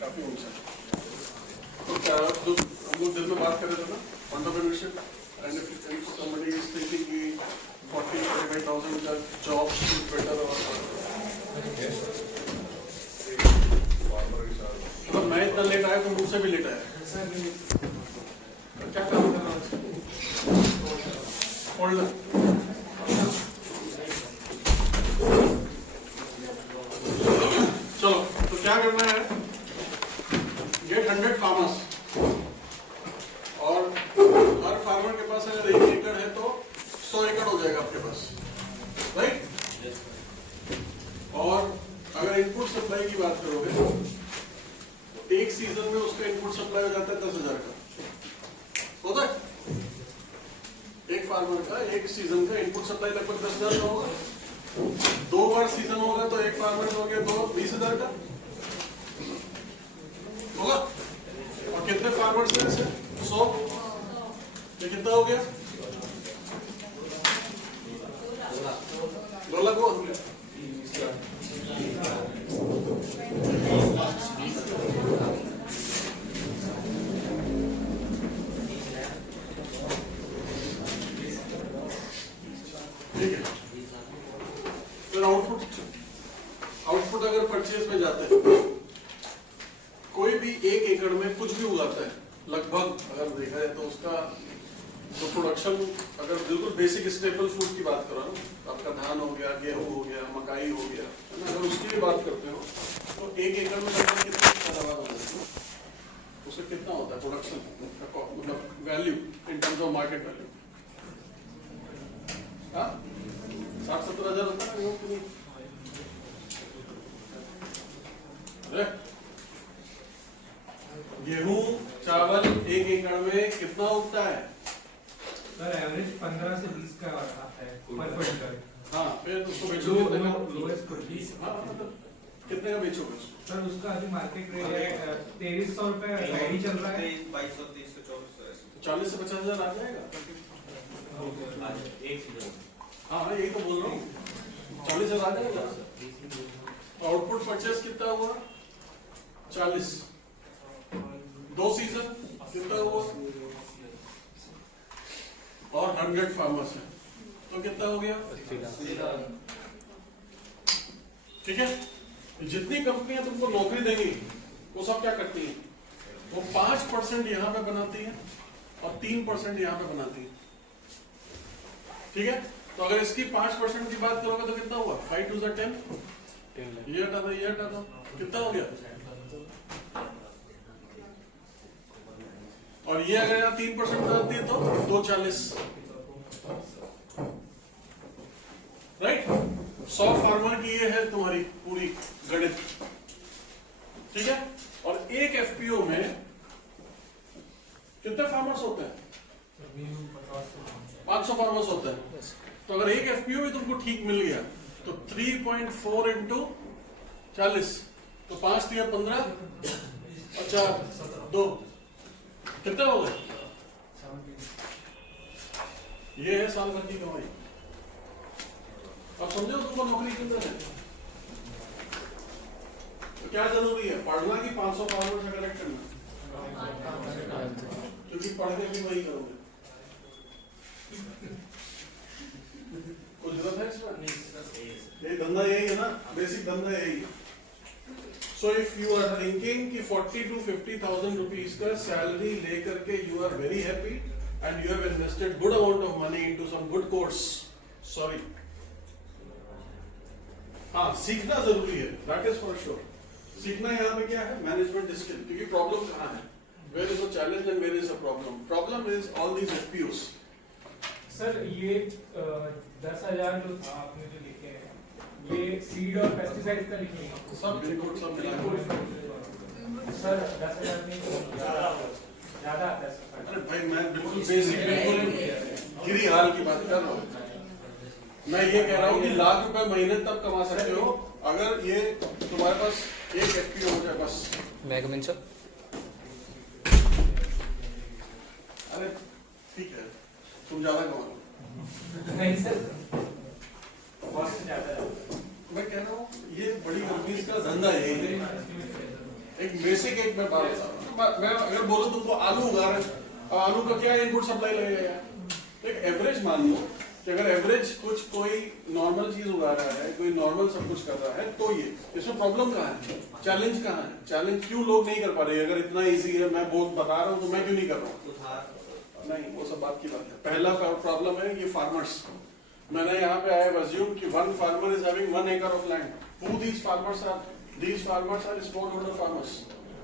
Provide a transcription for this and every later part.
काफी ऊंचा। तो क्या जो हम लोग दिन में बात कर रहे थे ना, entrepreneurship and if somebody is thinking कि 40,000 का जॉब बेटर और मतलब मैं इतना लेट आया तो मुझसे भी लेट आया। क्या काम करना है? होल्डर। चलो तो क्या करना है, गेट 100 फार्मर्स और हर फार्मर के पास अगर 1 एकड़ है तो 100 एकड़ हो जाएगा आपके पास, राइट? और अगर इनपुट सप्लाई की बात करोगे तो एक सीजन में उसका इनपुट सप्लाई हो जाता है 10,000 का, होता है? एक फार्मर का एक सीजन का इनपुट सप्लाई लगभग 10,000 का होगा। 2 बार सीजन होगा तो एक फार्मर हो गया तो 20,000 का होगा। और कितने फार्मर्स हैं ऐसे? 100। ये कितना हो गया? 2 लाख हुआ। ठीक है। फिर आउटपुट अगर परचेज में जाते हैं, कोई भी 1 एकड़ में कुछ भी उगाता है लगभग, अगर देखा जाए तो उसका जो प्रोडक्शन, अगर बिल्कुल बेसिक स्टेपल फूड की बात करो ना, आपका धान हो गया, गेहूं हो गया, मकाई हो गया, अगर उसकी भी बात करते हो तो 1 एकड़ में लगभग कितनी पैदावार हो जाती है? उससे कितना होता है प्रोडक्शन मतलब value in terms of market value? 60-70 हजार होता है गेहूं की? अरे गेहूं चावल 1 एकड़ में कितना उगता है? सर एवरेज 15 से 20 का आता है पर क्विंटल। हाँ, फिर उसको बेचोगे लोएस्ट को 20। हाँ, मतलब कितने का बेचोगे? सर उसका अभी मार्केट रेट है 2300 रुपए गाड़ी चल रहा है। 2200 300 2400 40 से 50 हजार आ जाएगा एक सीजन। हाँ, यही तो बोल रहा हूँ, 40 हजार आ जाएगा। आउटपुट परचेस कितना हुआ? 40। 2 सीजन कितना हुआ? और 100 फार्मर्स है तो कितना हो गया? ठीक है। जितनी कंपनियां तुमको नौकरी देंगी वो सब क्या करती हैं? वो 5% यहां पे बनाती है और 3% यहां पे बनाती है। ठीक है। तो अगर इसकी 5% की बात करोगे तो कितना हुआ? 5 2 10। ये हटा दो, ये हटा दो, कितना हो गया? और ये अगर यहाँ 3% बनाती है तो 240, राइट? 100 फार्मर की ये है तुम्हारी पूरी गणित। ठीक है। और एक एफपीओ में कितने फार्मर्स होते हैं? 500 फार्मर्स होते हैं। तो अगर एक एफपीओ भी तुमको ठीक मिल गया तो 3.4 इंटू 40 तो 5 दिया 15 और 4 2 कितना हो गए? ये है साल भर की कमाई। अब समझो तुमको नौकरी कितना है तो क्या जरूरी है? पढ़ना कि 500 फार्मर से कनेक्ट करना? क्योंकि पढ़ के भी वही करोगे। कुछ जरूरत है इसमें? ये धंधा यही है ना, बेसिक धंधा यही है। So if you are thinking कि 40 to 50,000 rupees का सैलरी लेकर के you are very happy and you have invested good amount of money into some good course, sorry. हाँ, सीखना जरूरी है, that is for sure. सीखना यहाँ पे क्या है? Management skill. क्योंकि प्रॉब्लम कहाँ है? Where is the challenge and where is the problem? Problem is all these FPOs. Sir ये 10,000 जो था आपने जो लिखे हैं, ये सीड और पेस्टिसाइड का लिखे हैं? सब बिल्कुल सब बिल्कुल। सर 10,000 नहीं, ज्यादा आता है सर। अरे भाई मैं बिल्कुल बेसिक, बिल्कुल गिरी हाल की बात कर रहा हूँ। मैं ये कह रहा हूँ कि लाख रुपए महीने तक कमा सकते हो अगर ये तुम्हारे पास एक एफपीओ हो जाए बस। मैं कमिंग सर। अरे ठीक है, तुम ज्यादा कमा लो। नहीं सर, बहुत ज्यादा है। मैं कह रहा हूँ ये बड़ी कंपनीज का धंधा यही है। एक बेसिक एक मैं बात बता रहा हूँ। मैं अगर बोलूँ तुमको आलू उगा रहे हैं, अब आलू का क्या इनपुट सप्लाई लगेगा यार? एक एवरेज मान लो कि अगर एवरेज कुछ कोई नॉर्मल चीज उगा रहा है, कोई नॉर्मल सब कुछ कर रहा है, तो ये इसमें प्रॉब्लम कहाँ है? चैलेंज कहाँ है? चैलेंज क्यों लोग नहीं कर पा रहे? अगर इतना इजी है, मैं बहुत बता रहा हूँ, तो मैं क्यों नहीं कर रहा हूँ? नहीं, वो सब बात की बात है। पहला प्रॉब्लम है ये फार्मर्स। मैंने यहाँ पे आया अज्यूम कि one farmer is having 1 acre of land. Who these farmers are? These farmers are smallholder farmers.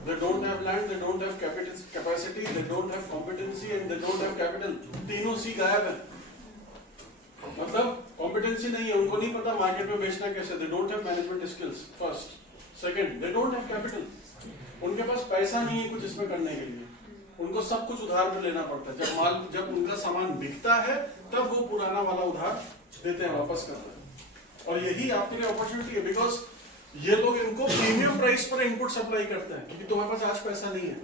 They don't have land, they don't have capacity, they don't have competency and they don't have capital. तीनों सी गायब है। मतलब competency नहीं है, उनको नहीं पता market में बेचना कैसे। They don't have management skills first. Second, they don't have capital. उनके पास पैसा नहीं है कुछ इसमें करने के लिए। उनको सब कुछ उधार में लेना पड़ता है। जब उनका सामान बिकता है तब वो पुराना वाला उधार देते हैं, वापस करते हैं। और यही आपके लिए अपॉर्चुनिटी है, बिकॉज ये लोग इनको प्रीमियम प्राइस पर इनपुट सप्लाई करते हैं क्योंकि तुम्हारे पास आज पैसा नहीं है।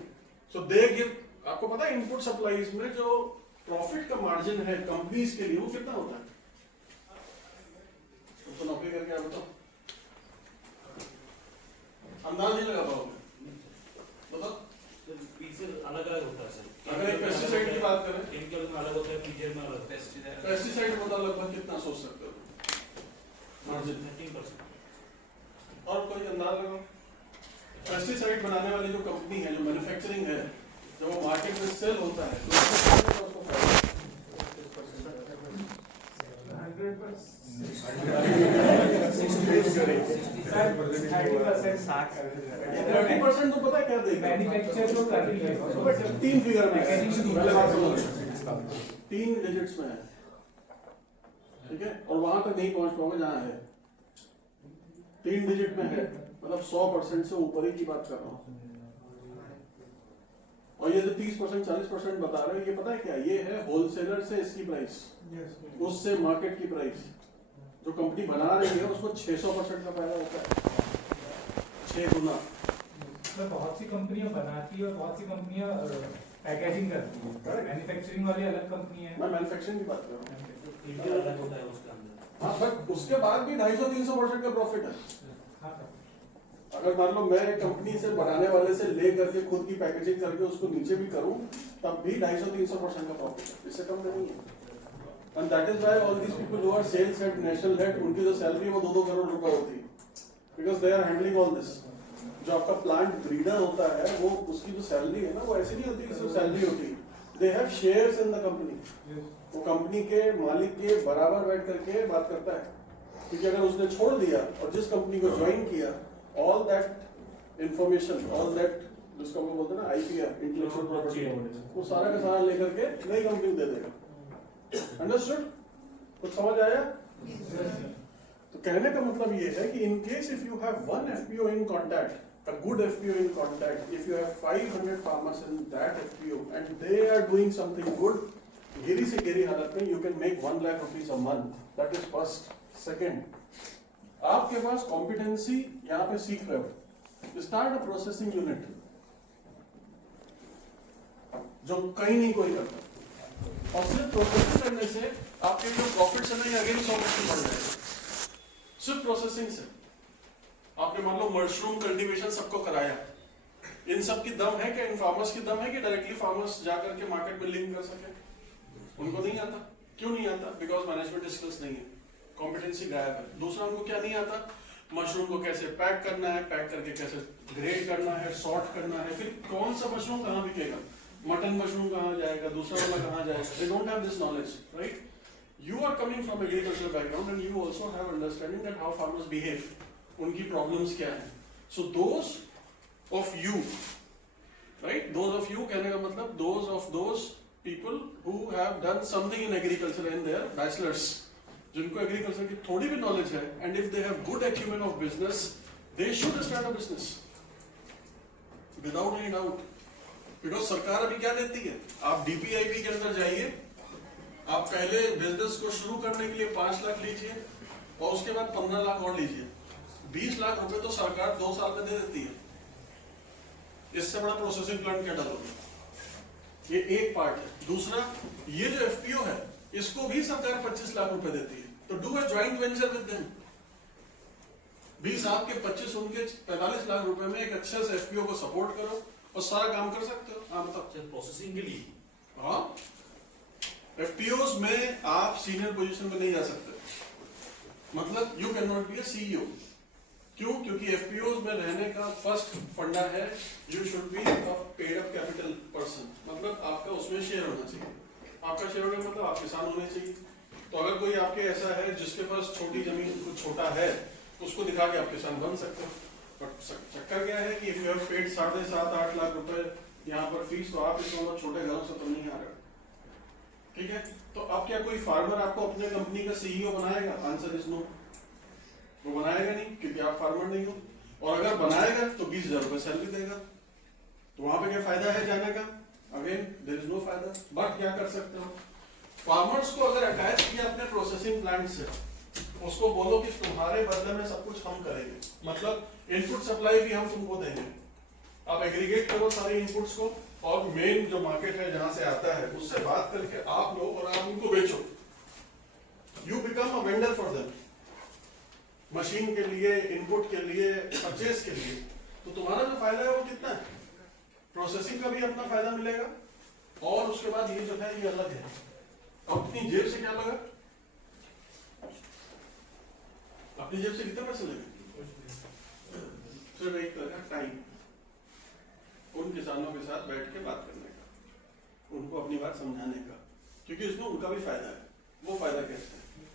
सो दे गिव, आपको पता है इनपुट सप्लाईज में जो प्रॉफिट का मार्जिन है कंपनीज के लिए वो कितना होता है? तो नौकरी करके आप बताओ, अंदाज नहीं लगा पाओगे। बताओ अलग अलग होता है सर। अगर एक पेस्टिसाइड की बात करें, केमिकल में अलग होता है, पीजीआर में अलग। पेस्टिसाइड बता लगभग कितना सोच सकते हो मार्जिन? 13%। और कोई अंदाज लगाओ। पेस्टिसाइड बनाने वाली जो कंपनी है, जो मैन्युफैक्चरिंग है, जब वो मार्केट में सेल होता है तो उसको फायदा 30% तो पता है क्या देगा? मैन्युफैक्चर तो कर रही है 3 फिगर में, पहले बात समझो, 3 डिजिट्स में है, ठीक है? और वहां तक नहीं पहुंच पाओगे जहां है 3 डिजिट में है, मतलब 100% से ऊपर ही की बात कर रहा हूं। और ये जो 30% 40% बता रहे हो, ये पता है क्या? ये है होलसेलर से इसकी प्राइस, उससे मार्केट की प्राइस। जो कंपनी बना रही है उसको 600% का फायदा होता है, 6 गुना। बहुत सी कंपनियां बनाती है और बहुत सी कंपनियां पैकेजिंग करती है। मैन्युफैक्चरिंग वाली अलग कंपनी है। मैं मैन्युफैक्चरिंग की बात कर रहा हूँ। केमिकल अलग होता है उसके अंदर। हाँ, बट उसके बाद भी 250-300% का प्रॉफिट है। हाँ, अगर मान लो मैं कंपनी से बनाने वाले से ले करके खुद की पैकेजिंग करके उसको नीचे भी करूं, तब भी 250-300% का प्रॉफिट है, इससे कम नहीं है। And that is why all these people who are sales head, national head, उनकी जो सैलरी है वो 2-2 करोड़ रुपए होती है, because they are handling all this. जो आपका प्लांट ब्रीडर होता है, वो उसकी जो सैलरी है ना, वो ऐसी नहीं होती कि सिर्फ सैलरी होती है। They have shares in the company. वो कंपनी के मालिक के बराबर बैठ करके बात करता है, क्योंकि अगर उसने छोड़ दिया और जिस कंपनी को ज्वाइन किया, all that information, all that जिसको हम बोलते हैं ना IPR, इंटेलेक्चुअल प्रॉपर्टी, वो सारा का सारा लेकर के नई कंपनी दे देगा। अंडरस्टूड? कुछ समझ आया? तो कहने का मतलब ये है कि in case if you have 1 FPO in contact, a good FPO in contact, if you have 500 farmers in that FPO and they are doing something good, गिरी से गिरी हालत में you can make 1 lakh rupees a month. That is first. Second, आपके पास competency यहाँ पे सीख रहे हो, start a processing unit, जो कहीं नहीं कोई करता, और सिर्फ प्रोसेसिंग करने से आपके जो प्रॉफिट है ना, अगेन 100% बढ़ जाएगा। सिर्फ प्रोसेसिंग से आपने मान लो मशरूम कल्टीवेशन सबको कराया, इन सब की दम है क्या? इन फार्मर्स की दम है कि डायरेक्टली फार्मर्स जाकर के मार्केट में लिंक कर सके? उनको नहीं आता। क्यों नहीं आता? बिकॉज मैनेजमेंट स्किल्स नहीं है, कॉम्पिटेंसी गायब है। दूसरा, उनको क्या नहीं आता? मशरूम को कैसे पैक करना है, पैक करके कैसे ग्रेड करना है, सॉर्ट करना है, फिर कौन सा मशरूम कहाँ बिकेगा, मटन मशरूम कहाँ जाएगा, दूसरा वाला कहाँ जाएगा। They don't have this knowledge, right? You are coming from agricultural background and you also have understanding that how farmers behave, उनकी problems क्या है. So those of you, right? Those of you कहने का मतलब those people who have done something in agriculture and they are bachelors, जिनको agriculture की थोड़ी भी knowledge है, and if they have good acumen of business, they should start a business without any doubt. Because सरकार अभी क्या देती है? आप DPIP के अंदर जाइए, आप पहले बिजनेस को शुरू करने के लिए 5 लाख लीजिए और उसके बाद 15 लाख और लीजिए, 20 लाख रुपए तो सरकार 2 साल में दे देती है। इससे बड़ा प्रोसेसिंग प्लांट क्या डालोगे? ये एक पार्ट है। दूसरा, ये जो FPO है इसको भी सरकार 25 लाख रुपए देती है, तो do a joint venture with them, 20 आपके 25 उनके 45 लाख रुपए में एक अच्छे से एफपीओ को सपोर्ट करो और सारा काम कर सकते हो। हाँ बताओ। सर प्रोसेसिंग के लिए हाँ, एफपीओस में आप सीनियर पोजीशन पे नहीं जा सकते, मतलब you can not B a CEO. क्यों? क्योंकि एफपीओस में रहने का फर्स्ट फंडा है you should be a paid up capital person, मतलब आपका उसमें शेयर होना चाहिए। आपका शेयर होने का मतलब आप किसान होने चाहिए। तो अगर कोई आपके ऐसा है जिसके पास छोटी जमीन कुछ छोटा है, उसको दिखा के आप किसान बन सकते हो। बट चक्कर क्या है कि if you have paid 7.5-8 lakh रुपए यहाँ पर फीस, तो आप इसमें बहुत छोटे घरों से तो नहीं आ रहे, ठीक है। तो अब क्या कोई फार्मर आपको अपने कंपनी का सीईओ बनाएगा? आंसर इज नो, वो बनाएगा नहीं, क्योंकि आप फार्मर नहीं हो। और अगर बनाएगा तो 20,000 रुपए सैलरी देगा, तो वहां पे क्या फायदा है जाने का? अगेन देयर इज नो फायदा। बट क्या कर सकते हो, फार्मर्स को अगर अटैच किया अपने प्रोसेसिंग प्लांट से, उसको बोलो कि तुम्हारे बदले में सब कुछ हम करेंगे, मतलब इनपुट सप्लाई भी हम तुमको देंगे। आप एग्रीगेट करो सारे इनपुट्स को, और मेन जो मार्केट है जहां से आता है उससे बात करके आप लो और आप उनको बेचो। You become a vendor for them, machine के लिए, इनपुट के लिए, परचेज के लिए। तो तुम्हारा जो फायदा है वो कितना है? प्रोसेसिंग का भी अपना फायदा मिलेगा, और उसके बाद ये जो है ये अलग है। अपनी जेब से क्या लगा? अपनी जेब से कितने पैसे लगे? सिर्फ एक तरह का टाइम, उन किसानों के साथ बैठ के बात करने का, उनको अपनी बात समझाने का, क्योंकि इसमें उनका भी फायदा है। वो फायदा कैसे है?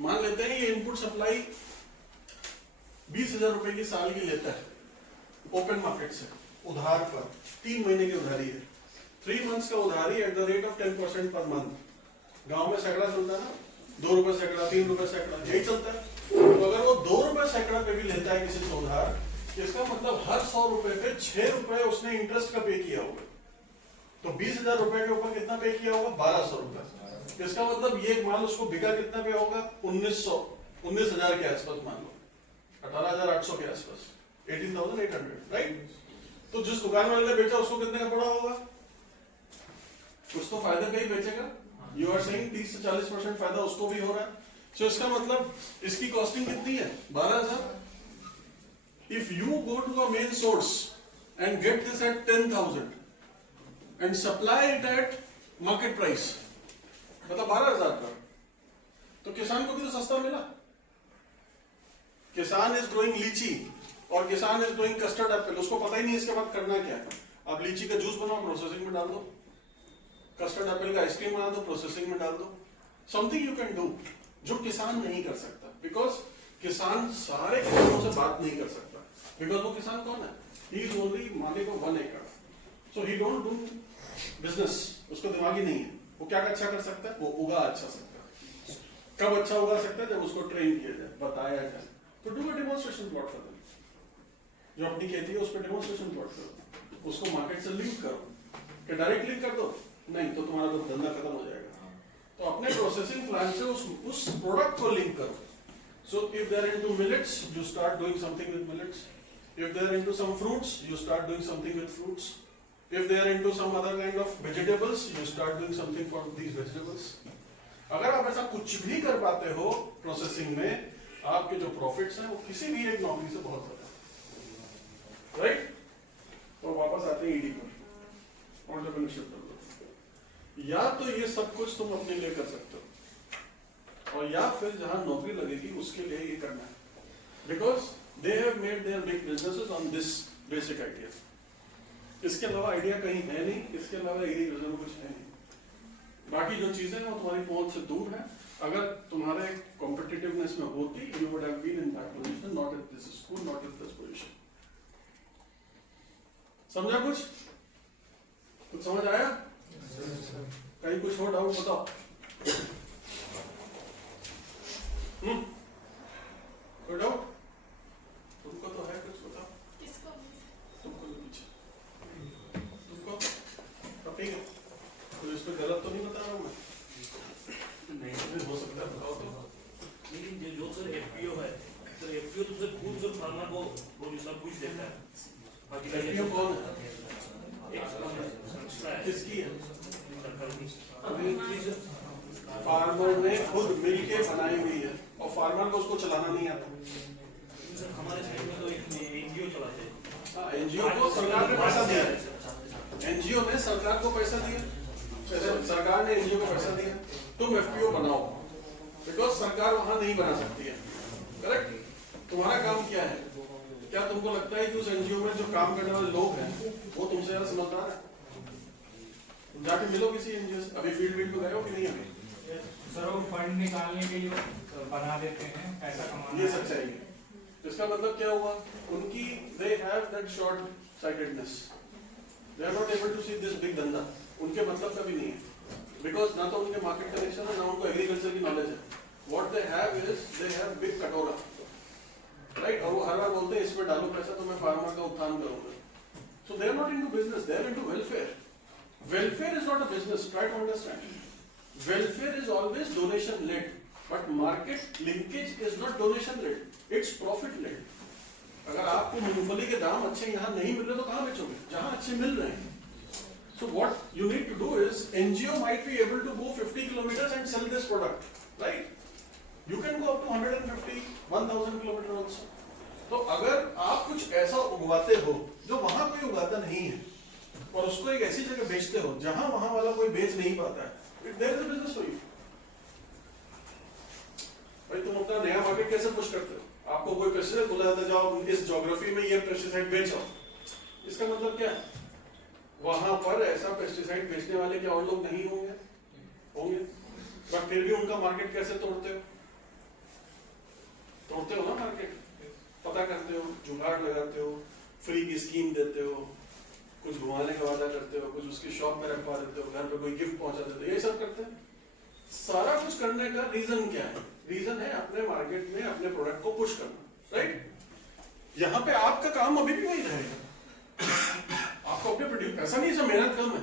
मान लेते हैं ये इनपुट सप्लाई 20,000 रुपए की साल की लेता है ओपन मार्केट से, उधार पर 3 महीने की उधारी है, 3 मंथ्स का उधारी at the rate of 10% per month. गांव में सैकड़ा चलता है ना, 2 रुपए सैकड़ा, 3 रुपए सैकड़ा, यही चलता है। तो अगर वो 2 रुपए सैकड़ा पे भी लेता है किसी से उधार, इसका मतलब हर 100 रुपए पे 6 रुपए उसने इंटरेस्ट का पे किया होगा। तो 20,000 रुपए के ऊपर कितना पे किया होगा? 1,200 रुपए। इसका मतलब ये माल उसको बिका कितना पे होगा? 19,000 के आसपास, मान लो 18,800 के आसपास, 18,800, राइट। तो जिस दुकान वाले ने बेचा उसको कितने का पड़ा होगा? कुछ तो फायदा का ही बेचेगा। यू आर सेइंग 30 से 40% फायदा उसको भी हो रहा है। तो इसका मतलब इसकी कॉस्टिंग कितनी है? 12,000। If you go to a main source and get this at 10,000 and supply it at market price, मतलब 12,000 का, तो किसान को भी तो सस्ता मिला। किसान इज ग्रोइंग लीची और किसान इज ग्रोइंग कस्टर्ड एप्पल, उसको पता ही नहीं इसके बाद करना क्या है। आप लीची का जूस बनाओ, प्रोसेसिंग में डाल दो, कस्टर्ड एप्पल का आइसक्रीम बना दो, प्रोसेसिंग में डाल दो। समथिंग यू कैन डू जो किसान नहीं कर सकता, बिकॉज किसान सारे किसानों से बात नहीं कर सकता, बिकॉज वो किसान कौन है? ही इज ओनली मालिक ऑफ 1 एकड़, सो ही डोंट डू बिजनेस, उसको दिमाग ही नहीं है। वो क्या अच्छा कर सकता है? वो उगा अच्छा सकता है। कब अच्छा उगा सकता है? जब उसको ट्रेन किया जाए, बताया जाए। तो do a demonstration plot for them, जो अपनी खेती है उस पर डेमोन्स्ट्रेशन प्लॉट करो, उसको मार्केट से लिंक करो। कि डायरेक्ट लिंक कर दो? नहीं, तो तुम्हारा तो धंधा खत्म हो जाएगा। तो अपने प्रोसेसिंग प्लांट से उस प्रोडक्ट को लिंक करो। So if they are into millets, you start doing something with millets. If they are into some fruits, you start doing something with fruits. If they are into some other kind of vegetables, you start doing something for these vegetables. अगर आप ऐसा कुछ भी कर पाते हो processing में, आपके जो प्रॉफिट्स हैं वो किसी भी एक नौकरी से बहुत ज्यादा, राइट। तो वापस आते हैं ईडी पर, एंटरप्रेन्योरशिप पर। या तो ये सब कुछ तुम अपने लिए कर सकते हो, और या फिर जहां नौकरी लगेगी उसके लिए ये करना है, because they have made their big businesses on this basic idea. इसके अलावा आइडिया कहीं है नहीं, इसके अलावा इरिगेशन कुछ है नहीं। बाकी जो चीजें वो तुम्हारी पहुंच से दूर है। अगर तुम्हारे कॉम्पिटिटिवनेस में होती, you would have been in that position, not at this school, not at this position. समझा? कुछ समझ आया? कहीं कुछ और डाउट बताओ। कोई डाउट? तुमको तो है कुछ, बताओ। किसको? तुमको तो पीछे, तुमको तो ठीक है। तो इस पे गलत तो नहीं बता रहा हूँ मैं? नहीं हो सकता है, बताओ तो। लेकिन जो सर एफपीओ है, तो एफपीओ तो सर खुद सर फार्मर को सब कुछ देता है। बाकी एफपीओ कौन है? किसकी है? फार्मर ने खुद मिलके बनाई हुई है, और फार्मर को उसको चलाना नहीं आता। सर हमारे साइड में तो एनजीओ चलाते हैं। एनजीओ को सरकार ने पैसा दिया है, एनजीओ ने सरकार को पैसा दिया, सरकार ने एनजीओ को पैसा दिया, तुम एफपीओ बनाओ, बिकॉज सरकार वहां नहीं बना सकती है, करेक्ट? तुम्हारा काम क्या है? क्या तुमको लगता है कि उस एनजीओ में जो काम करने वाले लोग हैं वो तुमसे ज्यादा समझदार है? तुम जाके मिलो किसी एनजीओ से, अभी फील्ड पे गए हो कि नहीं? अभी सर वो फंड निकालने के लिए बना देते हैं, पैसा कमाने। ये सच्चाई है। इसका मतलब क्या हुआ? उनकी they have that short sightedness, they are not able to see this big धंधा, उनके मतलब का भी नहीं है, बिकॉज ना तो उनके मार्केट कनेक्शन है, ना उनको एग्रीकल्चर की नॉलेज है। What they have is they have big कटोरा, राइट? और वो हर बार बोलते हैं इसमें डालो पैसा तो मैं फार्मर का उत्थान करूंगा। So they are not into business, they are into welfare. Welfare is not a business, try to understand. Welfare is always donation led, but market linkage is not donation led, it's profit led. अगर आपको मूंगफली के दाम अच्छे यहाँ नहीं मिल रहे तो कहाँ बेचोगे? जहाँ अच्छे मिल रहे हैं। So what you need to do is NGO might be able to go 50 kilometers and sell this product, right? You can go up to 150, 1000 kilometers also. तो अगर आप कुछ ऐसा उगवाते हो जो वहां कोई उगाता नहीं है और उसको एक ऐसी जगह बेचते हो जहां वहां वाला कोई बेच नहीं पाता है, there is a business for you. भाई तुम अपना नया मार्केट कैसे पुश करते हो? आपको कोई पेस्टिसाइड बोला जाता है जाओ इस ज्योग्राफी में ये पेस्टिसाइड बेचो, इसका मतलब क्या है? वहां पर ऐसा पेस्टिसाइड बेचने वाले क्या और लोग नहीं होंगे? होंगे, बट फिर भी उनका मार्केट कैसे तोड़ते हो? तोड़ते हो ना मार्केट, पता करते हो, जुगाड़ लगाते हो, फ्री की स्कीम देते हो, कुछ घुमाने का वादा करते हो, कुछ उसकी शॉप में रखवा देते हो, घर पे कोई गिफ्ट पहुंचा देते हो, ये सब करते हैं। सारा कुछ करने का रीजन क्या है? रीजन है अपने मार्केट में अपने प्रोडक्ट को पुश करना, राइट? यहाँ पे आपका काम अभी भी वही रहेगा, आपको अपने प्रोड्यूस, ऐसा नहीं है मेहनत कम है,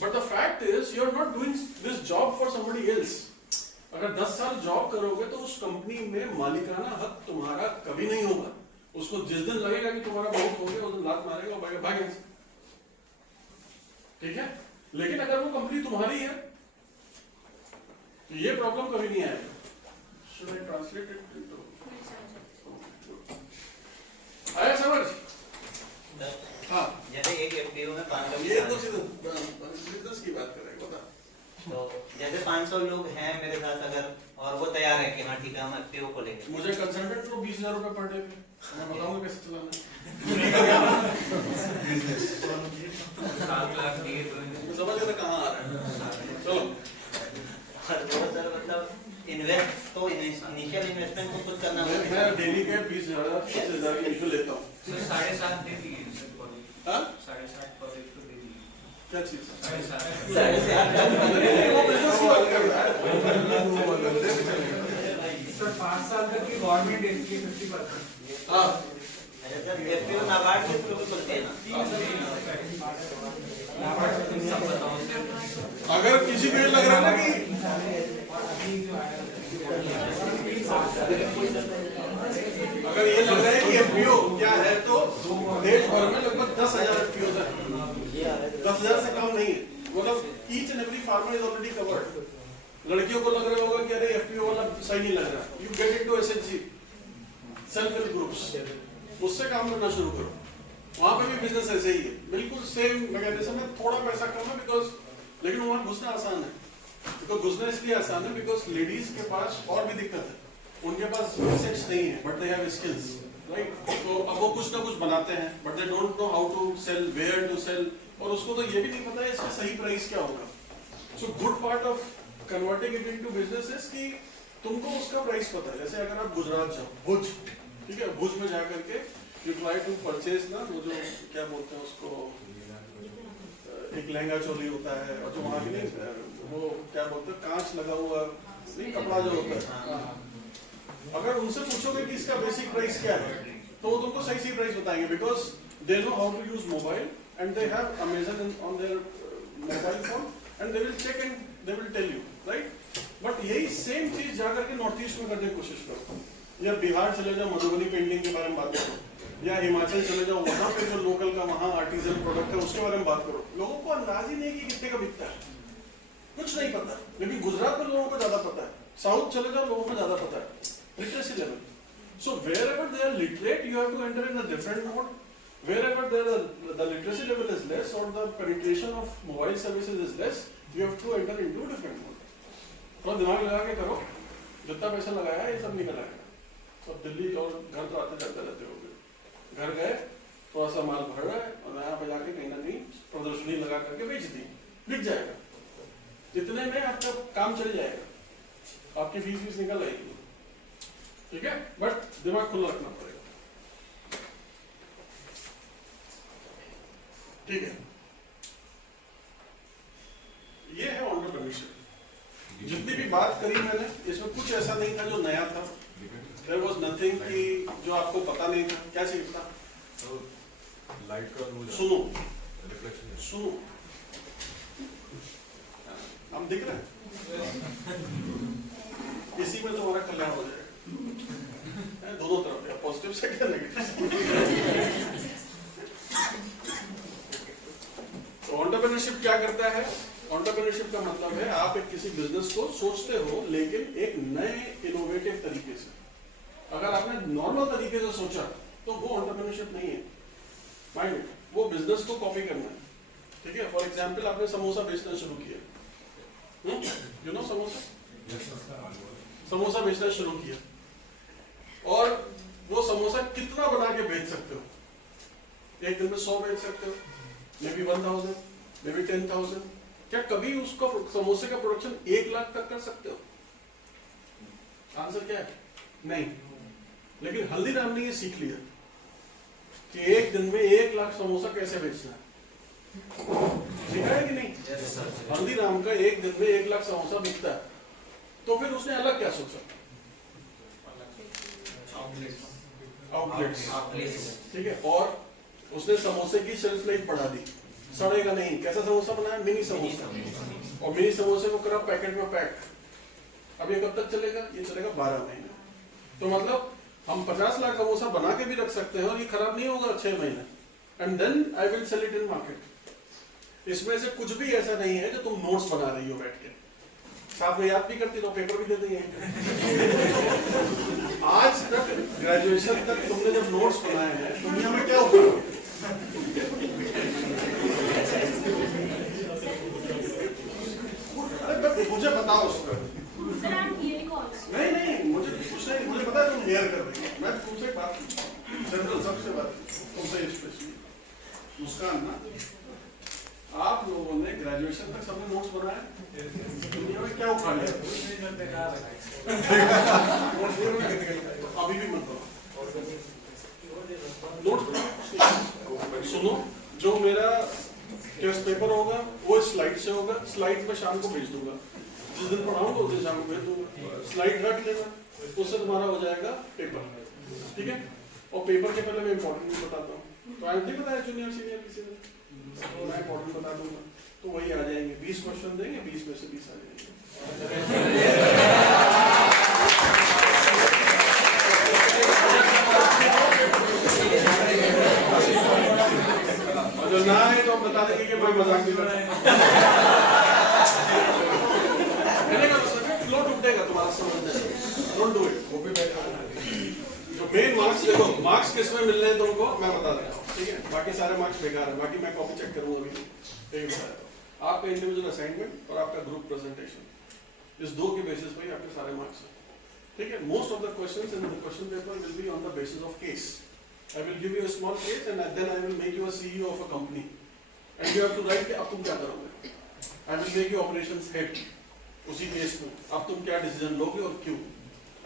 but the fact is you are not doing this job for somebody else. अगर 10 साल जॉब करोगे तो उस कंपनी में मालिकाना हक तुम्हारा कभी नहीं होगा। उसको जिस दिन लगेगा कि तुम्हारा बहुत हो गया उस दिन लात मारेगा और भागेगा, ठीक है? लेकिन अगर वो कंपनी तुम्हारी है तो ये प्रॉब्लम कभी नहीं आएगा। Should I translate it into? आया समझ? हाँ, जैसे एक एफपीओ में 500 ये तो सीधे बिजनेस की बात कर रहे हैं, बता। तो जैसे 500 लोग हैं मेरे साथ अगर, और वो तैयार है कि हाँ ठीक है हम एफपीओ को लेंगे, मुझे कंसल्टेंट को 20,000 रुपए पर डे पे, मैं बताऊंगा कैसे चलाना है। समझ गए कहाँ आ रहा है? चलो और वो सर मतलब इन्वेस्ट तो इनिशियल इन्वेस्टमेंट को कुछ करना मैं पड़ेगा। डेली के 20,000 25,000 की निकल लेता हूँ। सर 7.5 दे दिए सर कॉलेज, हाँ? 7.5 कॉलेज को दे दिए। क्या चीज? 7.5 वो बिजनेस की बात कर रहा है। सर 5 साल तक की गवर्नमेंट देती है 50%। हाँ, अच्छा सर एफपीओ नाबार्ड के थ्रू भी चलते हैं ना? अगर किसी को ये लग रहा है ना कि अगर ये लग रहा है कि एफपीओ क्या है तो देश भर में लगभग 10,000 एफपीओ है, 10,000 से कम नहीं है। मतलब each and every farmer is already covered. लड़कियों को लग रहा होगा कि अरे एफपीओ वाला सही नहीं लग रहा, you get into SHG, self help groups, उससे काम करना शुरू करो। वहां पे भी बिजनेस ऐसे ही है, बिल्कुल सेम मैकेनिज्म है, थोड़ा पैसा कम है बिकॉज, लेकिन वहां घुसना आसान है। बिकॉज घुसना इसलिए आसान है बिकॉज लेडीज के पास और भी दिक्कत है, उनके पास एसेट्स नहीं है but they have skills, right? तो अब वो कुछ ना कुछ बनाते हैं but they don't know how to sell, where to sell, और उसको तो ये भी नहीं पता है इसका सही प्राइस क्या होगा। So good part of converting it into business is कि तुमको उसका प्राइस पता है। जैसे अगर आप गुजरात जाओ, भुज, ठीक है, भुज में जाकर के यू ट्राई टू परचेज ना, वो जो क्या बोलते हैं उसको, एक लहंगा चोली होता है और जो वहाँ की नहीं, वो क्या बोलते हैं, कांच लगा हुआ नहीं कपड़ा जो होता है, अगर उनसे पूछोगे कि इसका बेसिक प्राइस क्या है तो वो तुमको सही प्राइस बताएंगे because they know how to use mobile and they have Amazon on their mobile phone and they will check and they will tell you, right? But यही सेम चीज जाकर के नॉर्थ ईस्ट में करने की कोशिश करो, या बिहार चले जाओ मधुबनी पेंटिंग के बारे में बात करो, या हिमाचल चले जाओ वहां पे जो लोकल का वहां आर्टिजन प्रोडक्ट है उसके बारे में बात करो। लोगों को अंदाज ही नहीं कि कितने का बिकता है, कुछ नहीं पता। लेकिन गुजरात में लोगों को ज्यादा पता है, साउथ चले जाओ लोगों को ज्यादा पता है, literacy level. So wherever they are literate, you have to enter in a different mode. Wherever the literacy level is less or the penetration of mobile services is less, you have to enter into a different mode. थोड़ा दिमाग लगा के करो, जितना पैसा लगाया है ये सब निकल आएगा। सब दिल्ली और घर तो आते जाते रहते होगे। घर गए, थोड़ा सा माल भर रहा है और यहाँ पे जाके कहीं ना कहीं प्रदर्शनी लगा करके बेच दी, बिक जाएगा। जितने में आपका काम चल जाएगा, आपकी फीस निकल आएगी, ठीक है? बट दिमाग खुला रखना पड़ेगा, ठीक है? ये है एंटरप्रेन्योरशिप। जितनी भी बात करी मैंने, इसमें कुछ ऐसा नहीं था जो नया था। There was nothing कि जो आपको पता नहीं था। क्या चाहिए था? लाइट का सुनो, रिफ्लेक्शन सुनो, हम दिख रहे हैं? इसी में तुम्हारा कल्याण हो जाएगा, दोनों तरफ, या पॉजिटिव से या नेगेटिव। तो एंटरप्रेन्योरशिप क्या करता है? एंटरप्रेन्योरशिप का मतलब है आप एक किसी बिजनेस को सोचते हो लेकिन एक नए इनोवेटिव तरीके से। अगर आपने नॉर्मल तरीके से सोचा तो वो एंटरप्रेन्योरशिप नहीं है, माइंड, वो बिजनेस को कॉपी करना है, ठीक है? फॉर एग्जांपल आपने समोसा बेचना शुरू किया, यू नो समोसा, समोसा बेचना शुरू किया और वो समोसा कितना बना के बेच सकते हो? एक दिन में 100 बेच सकते हो, मे बी 1000, मे बी 10,000। क्या कभी उसका समोसे का प्रोडक्शन 1 लाख तक कर सकते हो? आंसर क्या है? नहीं। लेकिन हल्दीराम ने ये सीख लिया कि एक दिन में 1 लाख समोसा कैसे बेचना है। सीखा है कि नहीं? हल्दीराम का एक दिन में 1 लाख समोसा बिकता है, तो फिर उसने अलग क्या सोचा? आउटलेट्स, ठीक है? और उसने समोसे की शेल्फ लाइफ बढ़ा दी, सड़ेगा नहीं। कैसा समोसा बनाया? मिनी समोसा, और मिनी समोसे को करा पैकेट में पैक। अब ये कब तक चलेगा? ये चलेगा 12 महीने। तो मतलब हम 50 लाख समोसा बना के भी रख सकते हैं और ये खराब नहीं होगा 6 महीने, and then I will sell it in market. इसमें से कुछ भी ऐसा नहीं है कि तुम नोट्स बना रही हो बैठ के, साथ में याद भी करती तो पेपर भी दे देंगे। आज तक ग्रेजुएशन तक तुमने जब नोट्स बनाए हैं, दुनिया में क्या हुआ? अरे मुझे बताओ उसका। नहीं, मुझे कुछ नहीं, मुझे पता है तुम हेयर कर रही हो। मैं तुमसे बात, जनरल सबसे बात, तुमसे स्पेशली मुस्कान ना, आप लोगों ने ग्रेजुएशन तक सबने नोट्स बनाए, दुनिया में क्या उखाड़ लिया? अभी भी मत बनाओ नोट्स। सुनो, जो मेरा टेस्ट पेपर होगा वो स्लाइड से होगा, स्लाइड में शाम को भेज दूंगा। जिस दिन पढ़ाऊंगा उस दिन शाम को भेज दूंगा। स्लाइड रख लेना, उससे तुम्हारा हो जाएगा पेपर, ठीक है? और पेपर के पहले मैं इंपॉर्टेंट भी बताता हूँ। तो आज नहीं बताया जूनियर सीनियर किसी ने, मैं इंपॉर्टेंट बता दूंगा, तो वही आ जाएंगे। 20 क्वेश्चन देंगे, 20 में से 20 आ जाएंगे। और जो ना है तो हम बता देंगे कि मैं मजाक नहीं कर रहा। फ्लो टूटेगा तुम्हारा समझने से, डोंट डू इट। वो भी बैठा जो मेन मार्क्स, देखो मार्क्स किस में मिल रहे हैं तुमको मैं बता देता हूँ, ठीक है? बाकी सारे मार्क्स बेकार है, बाकी मैं कॉपी चेक करूंगा अभी, ठीक है? आपका इंडिविजुअल असाइनमेंट और आपका ग्रुप प्रेजेंटेशन, इस दो के बेसिस पे आपके सारे मार्क्स हैं, ठीक है? Most of the questions in the question paper will be on the basis of case. I will give you a small case and then I will make you a CEO of a company and you have to write कि अब तुम क्या करोगे। I will make you operations head उसी case में, अब तुम क्या डिसीजन लोगे और क्यों।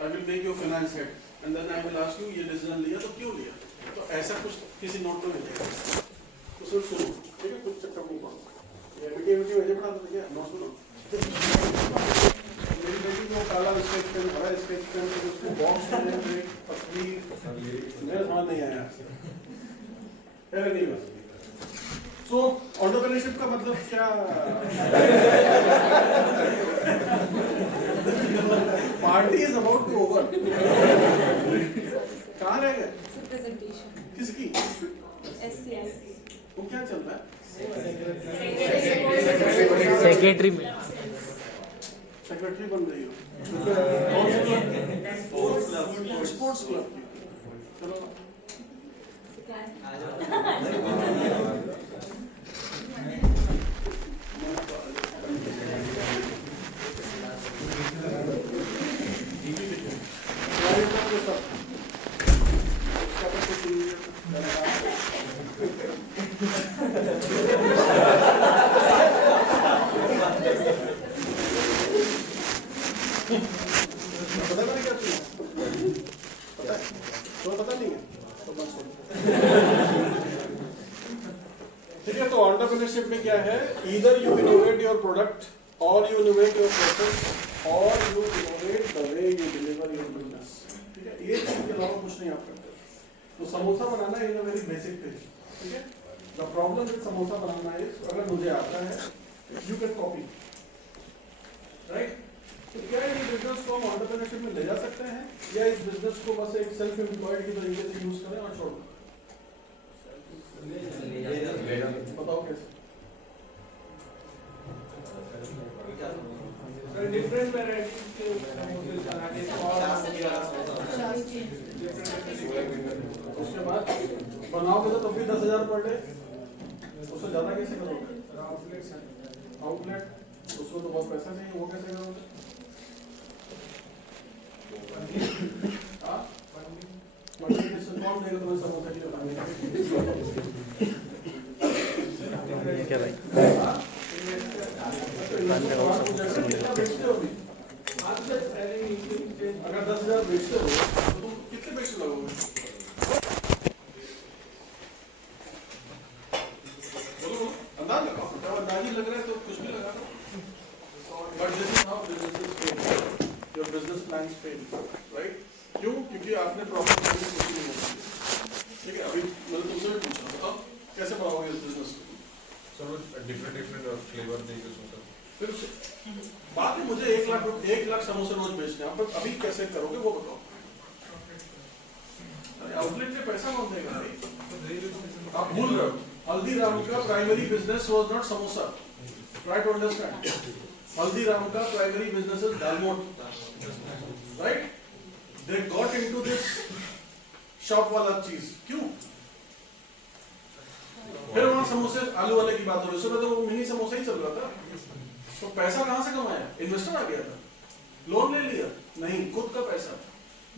I will make you finance head and then I will ask you ये डिसीजन लिया तो क्यों लिया। तो ऐसा कुछ किसी नोट में मिलेगा, तो सिर्फ सुनो, ठीक है? कुछ चक्कर नहीं पड़ो, ये वीडियो वैसे पढ़ा दो, क्या नोट सुनो। मेरी बेटी को काला स्केच पेन, हरा स्केच पेन, उसको बॉक्स में पतली, मेरे समझ नहीं आया। तो एंटरप्रेन्योरशिप का मतलब क्या? Party is about to over. कहाँ रह गए? किसकी? वो क्या चल रहा है? सेक्रेटरी में सेक्रेटरी बन रही हो? स्पोर्ट्स क्लब की। चलो आ जाओ। हमारे पास ये सब उसका तो कुछ नहीं पता मैंने क्या सुना? पता है? तो पता नहीं है तो मत सुनो। ठीक है, तो एंटरप्रेन्योरशिप में क्या है? Either you innovate your product और यू इनोवेट योर प्रोसेस और you innovate the way you deliver your business. ठीक है, ये चीज के अलावा कुछ नहीं आप करते। तो समोसा बनाना is a very basic thing. ठीक है, द प्रॉब्लम विद समोसा बनाना इज अगर मुझे आता है यू कैन कॉपी, राइट? तो क्या ये बिजनेस को हम एंटरप्रेन्योरशिप में ले जा सकते हैं या इस बिजनेस को बस एक सेल्फ एम्प्लॉयड की तरीके से यूज करें और छोड़ दें? बताओ कैसे? डिफरेंट वैरायटी के समोसे बनाने उसके बाद बनाओगे तो तब भी 10,000 पर डे, उससे ज्यादा कैसे करोगे? आउटलेट उसको तो बहुत पैसा चाहिए, वो कैसे करोगे? मंडी किससे कौन देगा तुम्हें समोसा की बनाने? क्या भाई कितना बेचते हो अभी? अगर 10,000 बेचते हो तो तुम कितने पैसे लगोगे? बोलो अंदाज लगाओ। जब अंदाज ही लग रहा है तो कुछ भी लगा दो। But this is how businesses fail. Your business plans fail, right? क्यों? क्योंकि आपने प्रॉपर प्लानिंग कुछ नहीं की। ठीक है, अभी मैंने तुमसे भी पूछा, बताओ कैसे बनाओगे इस बिजनेस को? सर डिफरेंट फ्लेवर देके सोचा। फिर बात है मुझे 1 लाख समोसे रोज बेचने हैं, आप अभी कैसे करोगे वो बताओ। अरे आउटलेट में पैसा कौन देगा भाई? आप भूल रहे हो, हल्दीराम का primary business was not samosa. Try to understand. Haldiram का primary business is dalmoth, right? They got into this shop वाला चीज, क्यों? फिर वहां समोसे आलू वाले की बात हो रही है, सुबह तो वो मिनी समोसा ही चल रहा था। तो पैसा कहां से कमाया? इन्वेस्टर आ गया था, लोन ले लिया? नहीं, खुद का पैसा।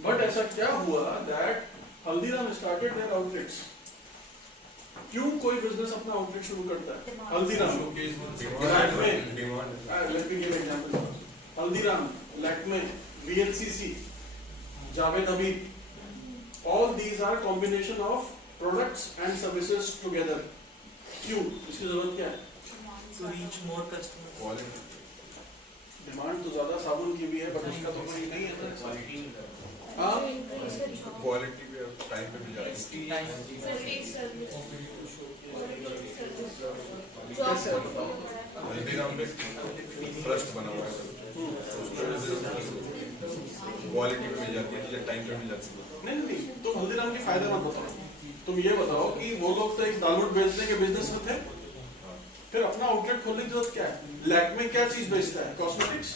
बट ऐसा क्या हुआ that Haldiram started their outlets. क्यों कोई बिजनेस अपना आउटलेट शुरू करता है? Haldiram, Haldiram, Lakme, VLCC, Javed Habib, all these are combination of products and services together. क्यों? इसकी जरूरत क्या है? To reach more customers. Quality demand तो ज्यादा साबुन की भी है, बट उसका तो कोई नहीं है ना। हाँ, क्वालिटी भी टाइम पे मिल जाती है। कैसे बताओ? हल्दीराम में ट्रस्ट बना हुआ है सर, क्वालिटी पे मिल जाती है, चीजें टाइम पे मिल जाती है। नहीं, तो हल्दीराम के फायदे मत बताओ। तुम ये बताओ कि वो लोग तो एक दालमोट बेचने के बिजनेस में थे, फिर अपना आउटलेट खोलने की जरूरत क्या है? लैक्मे क्या चीज बेचता है? Cosmetics.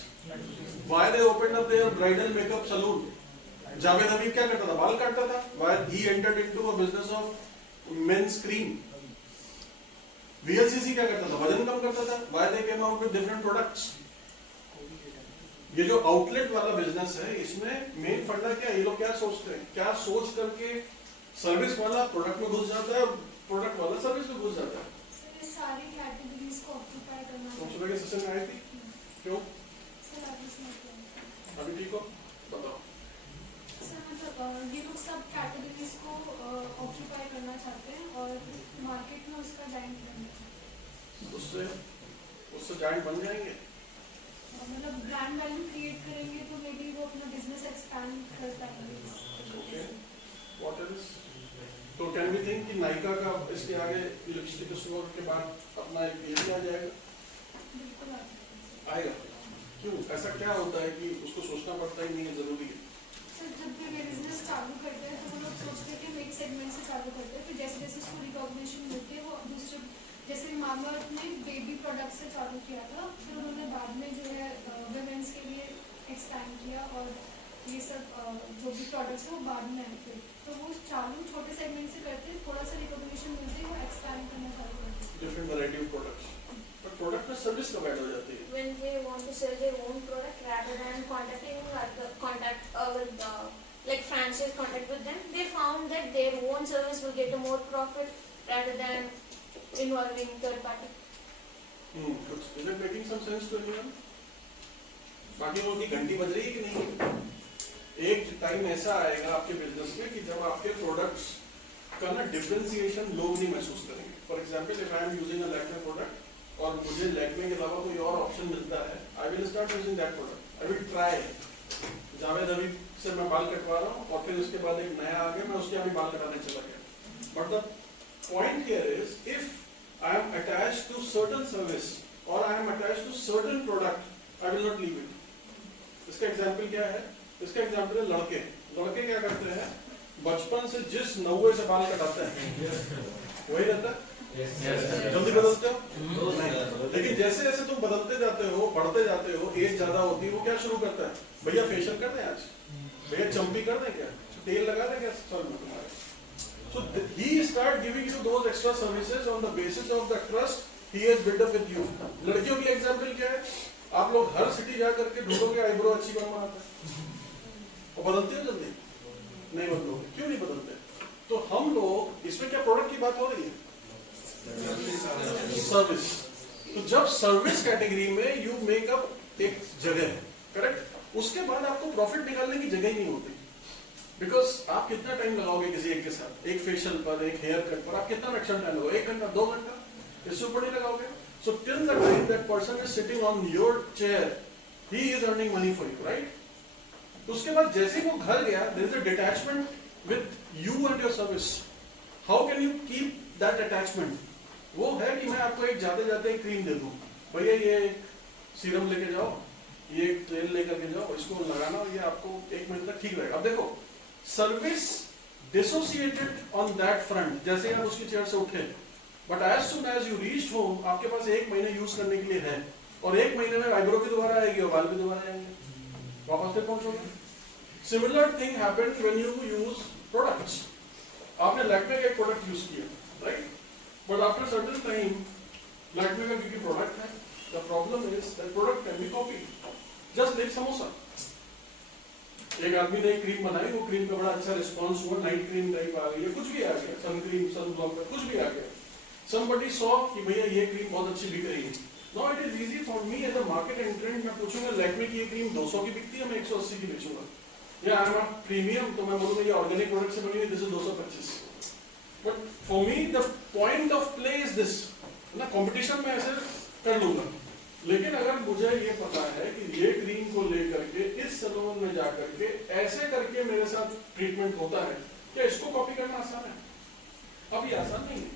Why they opened up their bridal makeup salon? Javed Habib क्या करता था? बाल काटता था। Why he entered into a business of men's cream? VLCC क्या करता था? वजन कम करता था। Why they came out with different products? ये जो आउटलेट वाला बिजनेस है, इसमें मेन फंडा क्या है? ये लोग क्या सोचते हैं? क्या सोच करके सर्विस वाला प्रोडक्ट में घुस जाता है, प्रोडक्ट वाला सर्विस में घुस जाता है। सारी कैटेगरीज को ऑक्यूपाई करना। तुम सुबह के सेशन में आई थी, क्यों? सर अभी ठीक हो? बताओ। मतलब ये लोग सब कैटेगरीज को ऑक्यूपाई करना चाहते हैं और मार्केट में उसका जाइंट बनना चाहते हैं। उससे जाइंट बन जाएंगे। मतलब ब्रांड वैल्यू क्रिएट करेंगे तो मे बी वो अपना बिजनेस एक्सपैंड कर पाएंगे। What else? तो कैन वी थिंक कि नायका का इसके आगे लिपस्टिक स्टोर के बाद अपना एक ये भी आ जाएगा? बिल्कुल आएगा। क्यों? ऐसा क्या होता है कि उसको सोचना पड़ता ही नहीं है, जरूरी है? सर जब भी बिजनेस चालू करते हैं तो वो लोग सोचते हैं कि हम एक सेगमेंट से चालू करते हैं, फिर जैसे जैसे उसको रिकॉग्निशन मिलती है वो दूसरे, जैसे मामाअर्थ ने बेबी प्रोडक्ट से चालू किया था, फिर उन्होंने बाद में जो है वुमेन्स के लिए एक्सपैंड किया और ये सब जो भी प्रोडक्ट्स हैं वो बाद में आए थे। तो वो चालू छोटे सेगमेंट से करते हैं, थोड़ा सा रिकॉग्निशन मिलती है, वो एक्सपैंड करना चालू करते हैं। Different variety of products, but product में सर्विस कब ऐड हो जाती है? When they want to sell their own product rather than contacting with like franchise contact with them, they found that their own service will get a more profit rather than involving third party. Good. Is it making some sense to anyone? बाकी वो की घंटी बज रही है कि नहीं? एक टाइम ऐसा आएगा आपके बिजनेस में कि जब आपके प्रोडक्ट्स का ना डिफरेंशिएशन लोग नहीं महसूस करेंगे. For example if I am using a Lakme product और मुझे लैक्मे के अलावा कोई और ऑप्शन मिलता है, I will start using that product. I will try. Javed अभी से मैं बाल कटवा रहा हूँ और फिर उसके बाद एक नया आ गया, मैं उसके यहाँ भी बाल कटाने चला गया. But the point here is if I am attached to certain service और I am attached to certain product, I will not leave it. इसका एग्जाम्पल क्या है? इसका एग्जाम्पल है लड़के. लड़के क्या करते हैं? बचपन से जिस नौवे से बाल कटाते हैं वही रहता है. जल्दी बदलते हो नहीं, लेकिन जैसे जैसे तुम बदलते जाते हो, बढ़ते जाते हो, एज ज्यादा होती है, वो क्या शुरू करता है? भैया फेशियल कर दें आज, भैया चंपी कर दें, क्या तेल लगा दें, क्या सर में तुम्हारे. So he start giving you those extra services on the basis of the trust he has built up with you. लड़कियों के एग्जाम्पल क्या है? आप लोग हर सिटी जा करके ढूंढोगे आईब्रो अच्छी बनवाना है और बदलते हो जल्दी नहीं बदलोगे. क्यों नहीं बदलते? तो हम लोग इसमें क्या प्रोडक्ट की बात हो रही है? सर्विस. तो जब सर्विस कैटेगरी में यू मेक अप एक जगह, करेक्ट, उसके बाद आपको प्रॉफिट निकालने की जगह ही नहीं होती. बिकॉज आप कितना टाइम लगाओगे किसी एक के साथ, एक फेशियल पर, एक हेयर कट पर, आप कितना मैक्सिमम टाइम लगाओगे? 1 घंटा, 2 घंटा, इससे ऊपर नहीं लगाओगे. So till the time that person is sitting on your chair, he is earning money for you, right? तो उसके बाद जैसे ही वो घर गया, there is a detachment with you and your service. How can you keep that attachment? वो है कि मैं आपको एक जाते जाते एक क्रीम दे दूं, भैया ये एक सीरम लेके जाओ, ये एक तेल लेकर के जाओ, इसको लगाना और ये आपको 1 महीने तक ठीक रहेगा. अब देखो, service dissociated on that front. जैसे आप उसकी चेयर से उठे, but as soon as you reached home, आपके पास 1 महीने यूज करने के लिए है, और 1 महीने में आईब्रो भी दोबारा आएगी और बाल भी दोबारा आएंगे, वापस पे पहुंचोगे. Similar thing happened when you use products. आपने लैक्मे का एक प्रोडक्ट यूज किया, right, but after certain time Lakme का क्योंकि प्रोडक्ट है, the problem is that product can be copied. Just like samosa. एक आदमी ने एक क्रीम बनाई, वो क्रीम का बड़ा अच्छा रिस्पॉन्स हुआ, नाइट क्रीम टाइप आ गई है, कुछ भी आ गया, सन क्रीम, सन ब्लॉक, कुछ भी आ गया. Somebody saw कि भैया ये क्रीम बहुत अच्छी बिक रही है. Now it is easy for me as a market entrant, मैं पूछूंगा लैक्मे की ये क्रीम 200 की बिकती है, मैं 180 की बेचूंगा. या आई एम प्रीमियम, तो मैं बोलूंगा ये ऑर्गेनिक प्रोडक्ट से बनी हुई, this is 225. But for me the point of play is this. ना कंपटीशन में ऐसे कर लूंगा, लेकिन अगर मुझे ये पता है कि ये क्रीम को लेकर के इस सैलून में जाकर के ऐसे करके मेरे साथ ट्रीटमेंट होता है, क्या इसको कॉपी करना आसान है? अब ये आसान नहीं है.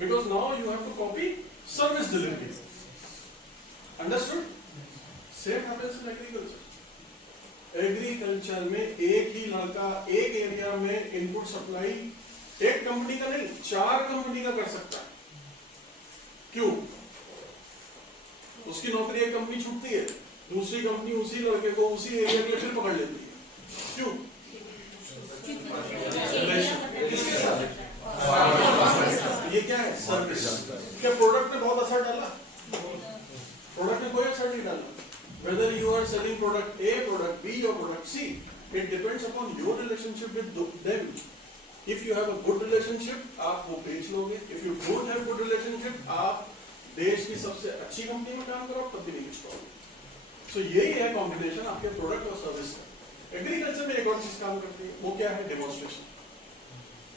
Because now you have to copy service delivery. Understood? Same happens in agriculture. Agriculture में एक ही लड़का एक एरिया में इनपुट सप्लाई एक कंपनी का नहीं 4 कंपनी का कर सकता है. क्यों? उसकी नौकरी एक कंपनी छूटती है, दूसरी कंपनी उसी लड़के को उसी एरिया के लिए फिर पकड़ लेती है. क्यों? किसके साथ? ये क्या है? सर्विस. क्या प्रोडक्ट ने बहुत असर डाला? प्रोडक्ट ने कोई असर नहीं डाला. Whether you are selling product A, product B or product C, it depends upon your relationship with them. If you have a good relationship, आप वो बेच लोगे. If you don't have good relationship, आप देश की सबसे अच्छी कंपनी में काम करो तब भी नहीं बेच पाओगे. So यही है कॉम्बिनेशन आपके प्रोडक्ट और सर्विस का. एग्रीकल्चर में एक और चीज काम करती है, वो क्या है? डेमोन्स्ट्रेशन.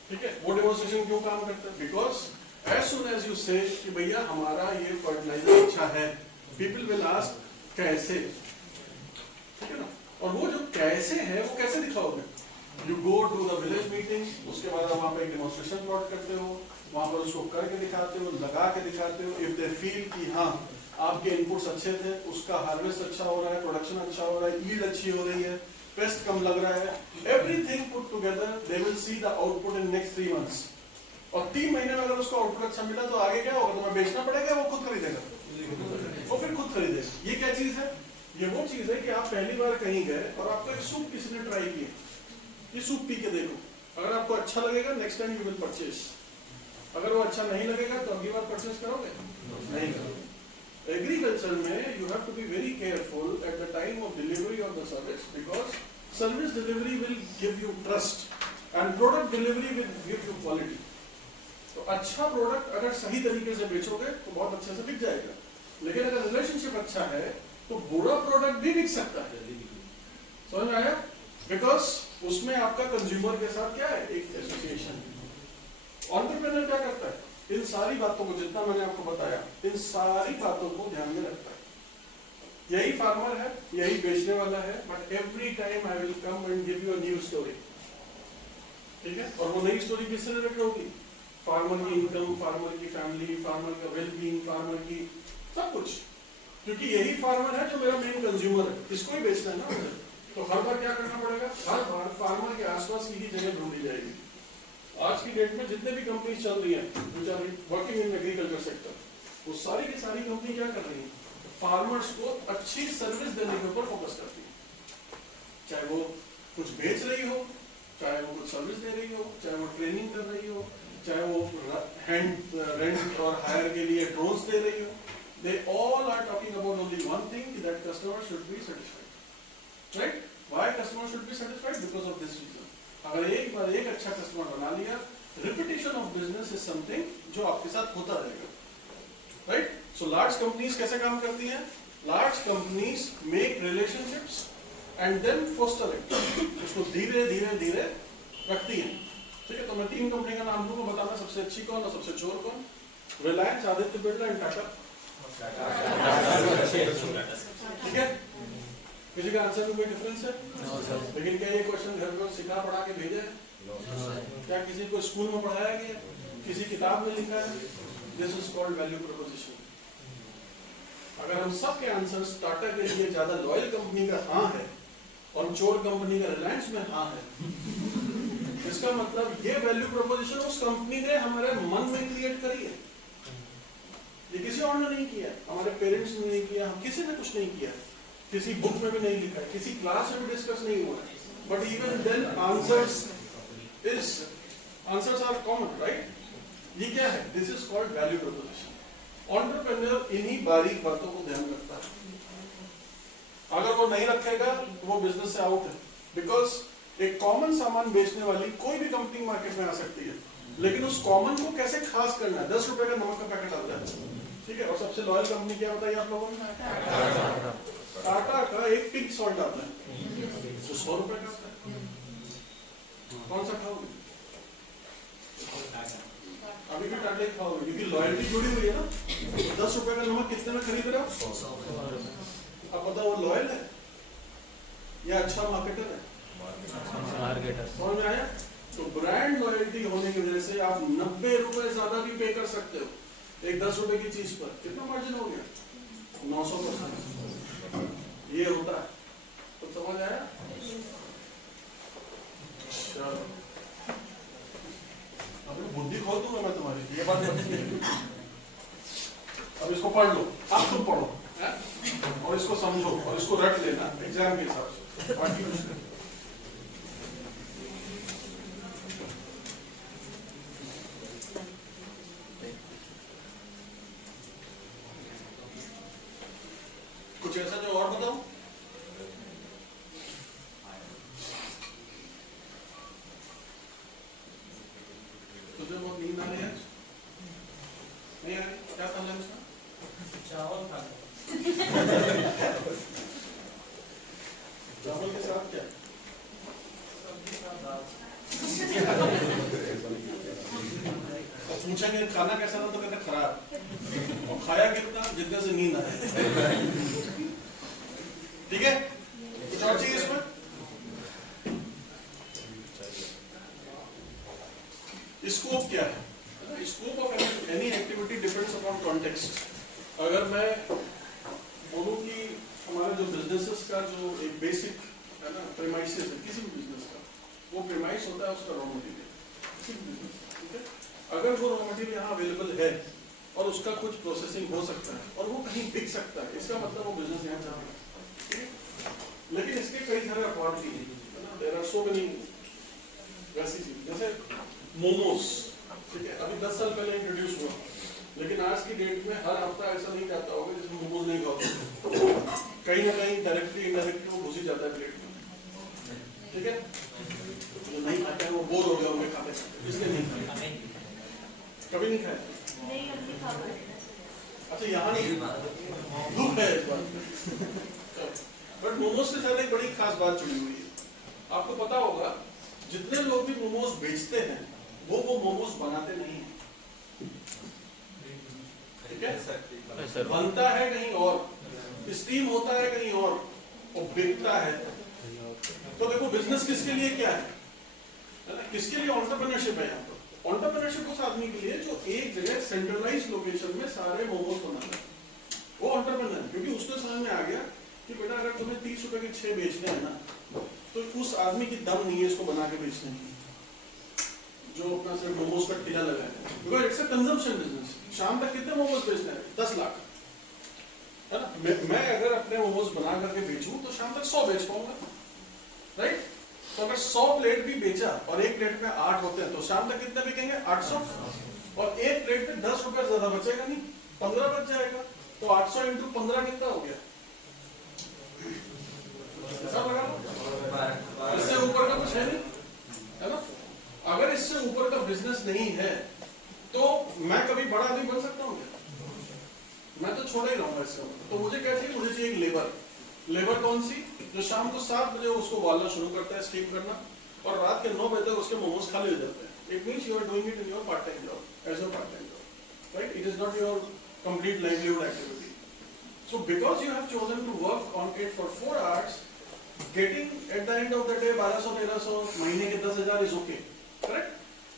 ठीक है, वो डेमोन्स्ट्रेशन क्यों काम करता है? Because as soon as you say कि भैया हमारा ये फर्टिलाइजर अच्छा है, पीपल विल आस्क कैसे. ठीक है ना? और वो जो कैसे है वो कैसे दिखाओगे? You go to the village meeting, उसके बाद आप वहां पे एक डेमोन्स्ट्रेशन प्लॉट करते हो, वहां पर उसको करके दिखाते हो, लगा के दिखाते हो. इफ दे फील कि हाँ आपके इनपुट्स अच्छे थे, उसका हार्वेस्ट अच्छा हो रहा है, प्रोडक्शन अच्छा हो रहा है, यील्ड अच्छी हो रही है, पेस्ट कम लग रहा है, everything put together, they will see the output in next 3 months. और 3 महीने में अगर उसको आउटपुट अच्छा मिला तो आगे क्या होगा? तुम्हें बेचना पड़ेगा, वो खुद खरीदेगा, वो फिर खुद खरीदेगा. ये क्या चीज है? ये वो चीज है कि आप पहली बार कहीं गए और आपको एक सूप किसी ने ट्राई किया, ये सूप पी के देखो, अगर आपको अच्छा लगेगा next time you will purchase, अगर वो अच्छा नहीं लगेगा तो अगली बार परचेज करोगे नहीं करोगे। एग्रीकल्चर में you have to be very careful at the time of delivery of the service, because service delivery will give you trust and product delivery will give you quality. तो अच्छा प्रोडक्ट अगर सही तरीके से बेचोगे तो बहुत अच्छे से बिक जाएगा, लेकिन अगर रिलेशनशिप अच्छा है तो बुरा प्रोडक्ट भी बिक सकता है। समझ में आया? बिकॉज उसमें आपका कंज्यूमर के साथ क्या है, एक एसोसिएशन। एंटरप्रेन्योर क्या करता है, इन सारी बातों को, जितना मैंने आपको बताया, इन सारी बातों को ध्यान में रखता है। यही फार्मर है, यही बेचने वाला है, but every time I will come and give you a new story. ठीक है? और वो नई स्टोरी किससे रिलेटेड होगी? फार्मर की इनकम, फार्मर की फैमिली, फार्मर का वेलबींग, फार्मर की सब कुछ, क्योंकि यही फार्मर है जो मेरा मेन कंज्यूमर है, इसको ही बेचना है ना मुझे। तो हर बार क्या करना पड़ेगा, हर बार फार्मर के आसपास की ही जगह ढूंढी जाएगी। आज की डेट में जितने भी कंपनी चल रही है which are working in agriculture sector, वो सारी की सारी कंपनी क्या कर रही है, फार्मर्स को अच्छी सर्विस देने के ऊपर फोकस करती है। चाहे वो कुछ बेच रही हो, चाहे वो कुछ सर्विस दे रही हो, चाहे वो ट्रेनिंग कर रही हो, चाहे वो रेंट और हायर के लिए ड्रोन्स दे रही हो, they all are talking about only one thing, that customer should be satisfied, right? Why customer should be satisfied? Because of this reason. अगर एक बार एक अच्छा कस्टमर बना लिया, repetition of business is something जो आपके साथ होता रहेगा, right? So large companies कैसे काम करती हैं? Large companies make relationships and then foster it. उसको धीरे धीरे धीरे रखती हैं। ठीक है? तो मैं 3 कंपनी का नाम दूंगा, बताना सबसे अच्छी कौन और सबसे चोर कौन। रिलायंस, आदित्य बिरला एंड टाटा। ठीक है? किसी का आंसर में कोई डिफरेंस है? लेकिन क्या ये क्वेश्चन घर में सिखा पढ़ा के भेजे हैं? क्या किसी को स्कूल में पढ़ाया गया, किसी किताब में लिखा है? This is called value proposition. अगर हम सब के आंसर्स टाटा के लिए ज्यादा लॉयल कंपनी का हाँ है और चोर कंपनी का रिलायंस में हाँ है, इसका मतलब ये वैल्यू प्रोपोजिशन उस कंपनी ने हमारे मन में क्रिएट करी है, ये किसी और ने नहीं किया, हमारे पेरेंट्स ने नहीं किया, हम किसी ने कुछ नहीं किया, किसी बुक में भी नहीं लिखा है, किसी क्लास में भी डिस्कस नहीं हुआ है, but even then answers are common, right? ये क्या है? This is called value proposition. Entrepreneur इन्हीं बारीक बातों को ध्यान रखता है। अगर वो नहीं रखेगा तो वो बिजनेस से आउट है, बिकॉज एक कॉमन सामान बेचने वाली कोई भी कंपनी मार्केट में आ सकती है, लेकिन उस कॉमन को कैसे खास करना है। 10 रुपए का नमक का पैकेट आता है, ठीक है, और सबसे लॉयल कंपनी क्या बताइए आप लोगों ने? टाटा का एक पिंक सॉल्ट आता है जो 100 रुपए का आता है। कौन सा खाओगे? अभी भी टाटा खाओगे, क्योंकि लॉयल्टी जुड़ी हुई है ना। 10 रुपए का नमक कितने में खरीद रहे हो? 100। अब बताओ वो लॉयल है या अच्छा मार्केटर है? समझ में आया? तो ब्रांड लॉयल्टी होने की वजह से आप 90 रुपए ज्यादा भी पे कर सकते हो एक 10 रुपए की चीज पर। कितना मार्जिन हो गया? 900%। ये होता है, तो समझ आया? अभी बुद्धि खोल दूंगा मैं तुम्हारी, ये बात नहीं। अब इसको पढ़ लो, अब तुम पढ़ो और इसको समझो और इसको रट लेना एग्जाम के हिसाब से, बाकी कुछ नहीं। कुछ ऐसा जो और बताओ? तुझे बहुत नींद आ रही है? नहीं आ रही? क्या था लंच में? चावल खा। चावल के साथ क्या? पूछेंगे खाना कैसा था तो कहते खराब, और खाया कितना जितने से नींद आए। ठीक है, कुछ और चाहिए इसमें? स्कोप क्या है? Scope of any activity depends upon context. अगर मैं बोलूं कि हमारे जो बिजनेसेस का जो एक बेसिक है ना प्रेमाइसेस है किसी भी बिजनेस का, वो प्रेमाइस होता है उसका रॉ मटेरियल। ठीक है, अगर वो रॉ मटेरियल यहाँ अवेलेबल है और उसका कुछ प्रोसेसिंग हो सकता है और वो कहीं बिक सकता है, इसका मतलब वो बिजनेस यहाँ चल रहा है। लेकिन इसके कई सारे अपवाद भी हैं, देयर आर सो मेनी वैसी चीज, जैसे मोमोज, ठीक है, अभी 10 साल पहले इंट्रोड्यूस हुआ, लेकिन आज की डेट में हर हफ्ता ऐसा नहीं जाता होगा जिसमें मोमोज नहीं खाओ, कहीं ना कहीं डायरेक्टली इनडायरेक्टली वो घुस ही जाता है प्लेट में, ठीक है। जो नहीं खाते हैं वो बोर हो गया होंगे खाते खाते, इसलिए नहीं खाते, कभी नहीं खाए। नहीं हमने खा पाए। अच्छा यहाँ नहीं, दुख है इस बात। बट मोमोज के साथ एक बड़ी खास बात जुड़ी हुई है, आपको पता होगा जितने लोग भी मोमोज बेचते हैं वो मोमोज बनाते नहीं है, ठीक है, बनता है कहीं और, स्टीम होता है कहीं और बिकता है। तो देखो बिजनेस किसके लिए क्या है ना, किसके लिए एंटरप्रेन्योरशिप है यहाँ पर। एंटरप्रेन्योरशिप उस आदमी के लिए जो एक जगह सेंट्रलाइज लोकेशन में सारे मोमोज बनाता है, वो एंटरप्रेन्योर है, क्योंकि उसको समझ में आ गया कि बेटा अगर तुम्हें 30 रुपए के 6 बेचने हैं ना, तो उस आदमी की दम नहीं है इसको बना के बेचने की, जो अपना सिर्फ मोमोज का ठेला लगा है, because it's a consumption business. शाम तक कितने मोमोज बेचने हैं? 10 लाख, है ना। मैं अगर अपने मोमोज बना करके बेचूं तो शाम तक 100 बेच पाऊंगा, राइट। तो अगर 100 प्लेट भी बेचा और एक प्लेट में 8 होते हैं तो शाम तक कितने बिकेंगे? 800, और एक प्लेट में 10 रुपए ज्यादा बचेगा नहीं, 15 बच जाएगा, तो 800 इंटू 15 कितना हो गया? ऐसा लगा लो, इससे ऊपर का कुछ है नहीं, है ना। अगर इससे ऊपर का बिजनेस नहीं है तो मैं कभी बड़ा आदमी बन सकता हूँ क्या? मैं तो छोड़ ही रहूंगा इससे। तो मुझे क्या चाहिए? मुझे चाहिए एक लेबर। लेबर कौन सी? जो शाम को 7 बजे उसको उबालना शुरू करता है, स्टीम करना, और रात के 9 बजे तक उसके मोमोज खाली हो जाते हैं। It means you are doing it in your part time job, as your part time job, right. It is not your complete livelihood activity. So because you have chosen to work on it for 4 hours, getting at the end of the day 1200-1300 महीने के 10,000 is okay, correct?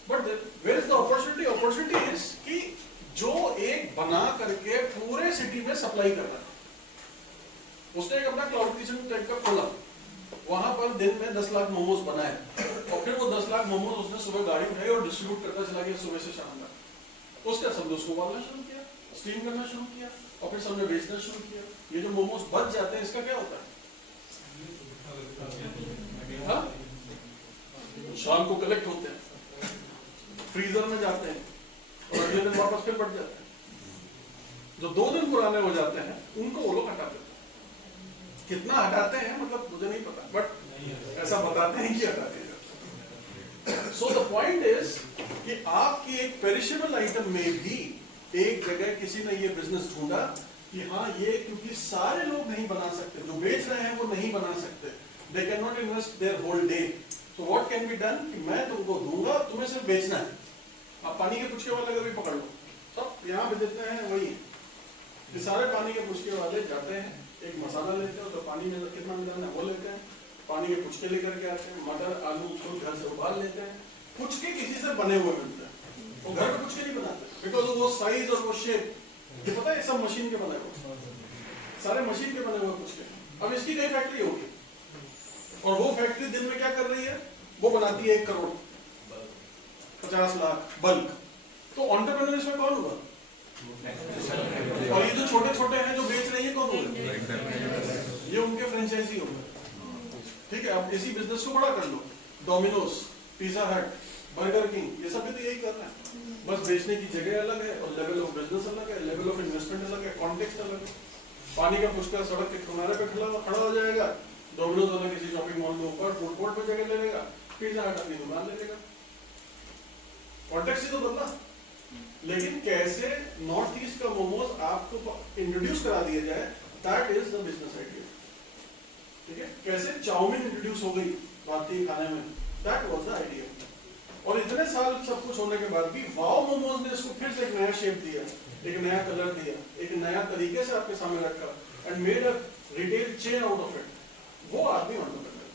But then, where is the opportunity? Opportunity is कि जो एक बना करके पूरे city में supply कर रहा है, उसने एक अपना क्लाउड किचन टाइप का खोला, वहां पर दिन में 10 लाख मोमोज बनाए, और फिर वो 10 लाख मोमोज उसने सुबह गाड़ी उठाई और डिस्ट्रीब्यूट करता चला गया सुबह से शाम तक। उसके सब उसको उबालना शुरू किया, स्टीम करना शुरू किया, और फिर सबने बेचना शुरू किया। ये जो मोमोज बच जाते हैं इसका क्या होता है? हाँ? शाम को कलेक्ट होते हैं, फ्रीजर में जाते हैं, और अगले दिन वापस फिर बढ़ जाते हैं। जो 2 दिन पुराने हो जाते हैं उनको वो लोग हटा देते हैं। कितना हटाते हैं मतलब मुझे नहीं पता, बट ऐसा बताते हैं कि हटाते हैं। सो द पॉइंट इज कि आपकी एक पेरिशेबल आइटम में भी एक जगह किसी ने ये बिजनेस ढूंढा कि हाँ ये, क्योंकि सारे लोग नहीं बना सकते, जो बेच रहे हैं वो नहीं बना सकते, they can not invest their whole day, so what can be done कि मैं तुमको दूंगा, तुम्हें सिर्फ बेचना है। आप पानी के पुचके वाले का भी पकड़ लो, सब यहाँ पे जितने हैं वही है, ये सारे पानी के पुचके वाले जाते हैं, एक मसाला लेते हैं, तो पानी में कितना मिलाना है वो लेते हैं, पानी के पुचके लेकर के आते हैं, मटर आलू उसको घर से उबाल लेते हैं। पुचके किसी से बने हुए मिलते हैं, वो घर पे पुचके नहीं बनाते, बिकॉज वो साइज और वो शेप, ये पता है सब मशीन के बने हुए, सारे मशीन के बने हुए पुचके। अब इसकी कई फैक्ट्री होगी, और वो फैक्ट्री दिन में क्या कर रही है? वो बनाती है 1 करोड़ 50 लाख बल्क। तो एंटरप्रेन्योर इसमें कौन हुआ? और ये जो छोटे छोटे हैं जो बेच रहे हैं कौन हुए? ये उनके फ्रेंचाइजी होंगे, ठीक है। अब इसी बिजनेस को बड़ा कर लो, डोमिनोज, पिज्जा हट, बर्गर किंग, ये सब भी तो यही कर रहे हैं, बस बेचने की जगह अलग है और लेवल ऑफ बिजनेस अलग है, लेवल ऑफ इन्वेस्टमेंट अलग है, कॉन्टेक्स्ट अलग है। पानी का पुचका सड़क के किनारे पे खड़ा हो जाएगा, डोमिनोज वाला किसी शॉपिंग मॉल में ऊपर फूड कोर्ट में जगह ले लेगा, पिज्जा हट अपनी दुकान ले लेगा, कॉन्टेक्स्ट ही तो बदला। लेकिन कैसे नॉर्थ ईस्ट का मोमोज आपको इंट्रोड्यूस करा दिया जाए, that is the business idea, ठीक है। कैसे चाउमीन इंट्रोड्यूस हो गई भारतीय खाने में, दैट वाज द आइडिया। और इतने साल सब कुछ होने के बाद भी वाओ मोमोज ने इसको फिर से एक नया शेप दिया, एक नया कलर दिया, एक नया तरीके से आपके सामने रखा, and made a retail chain out of it. वो आदमी entrepreneur.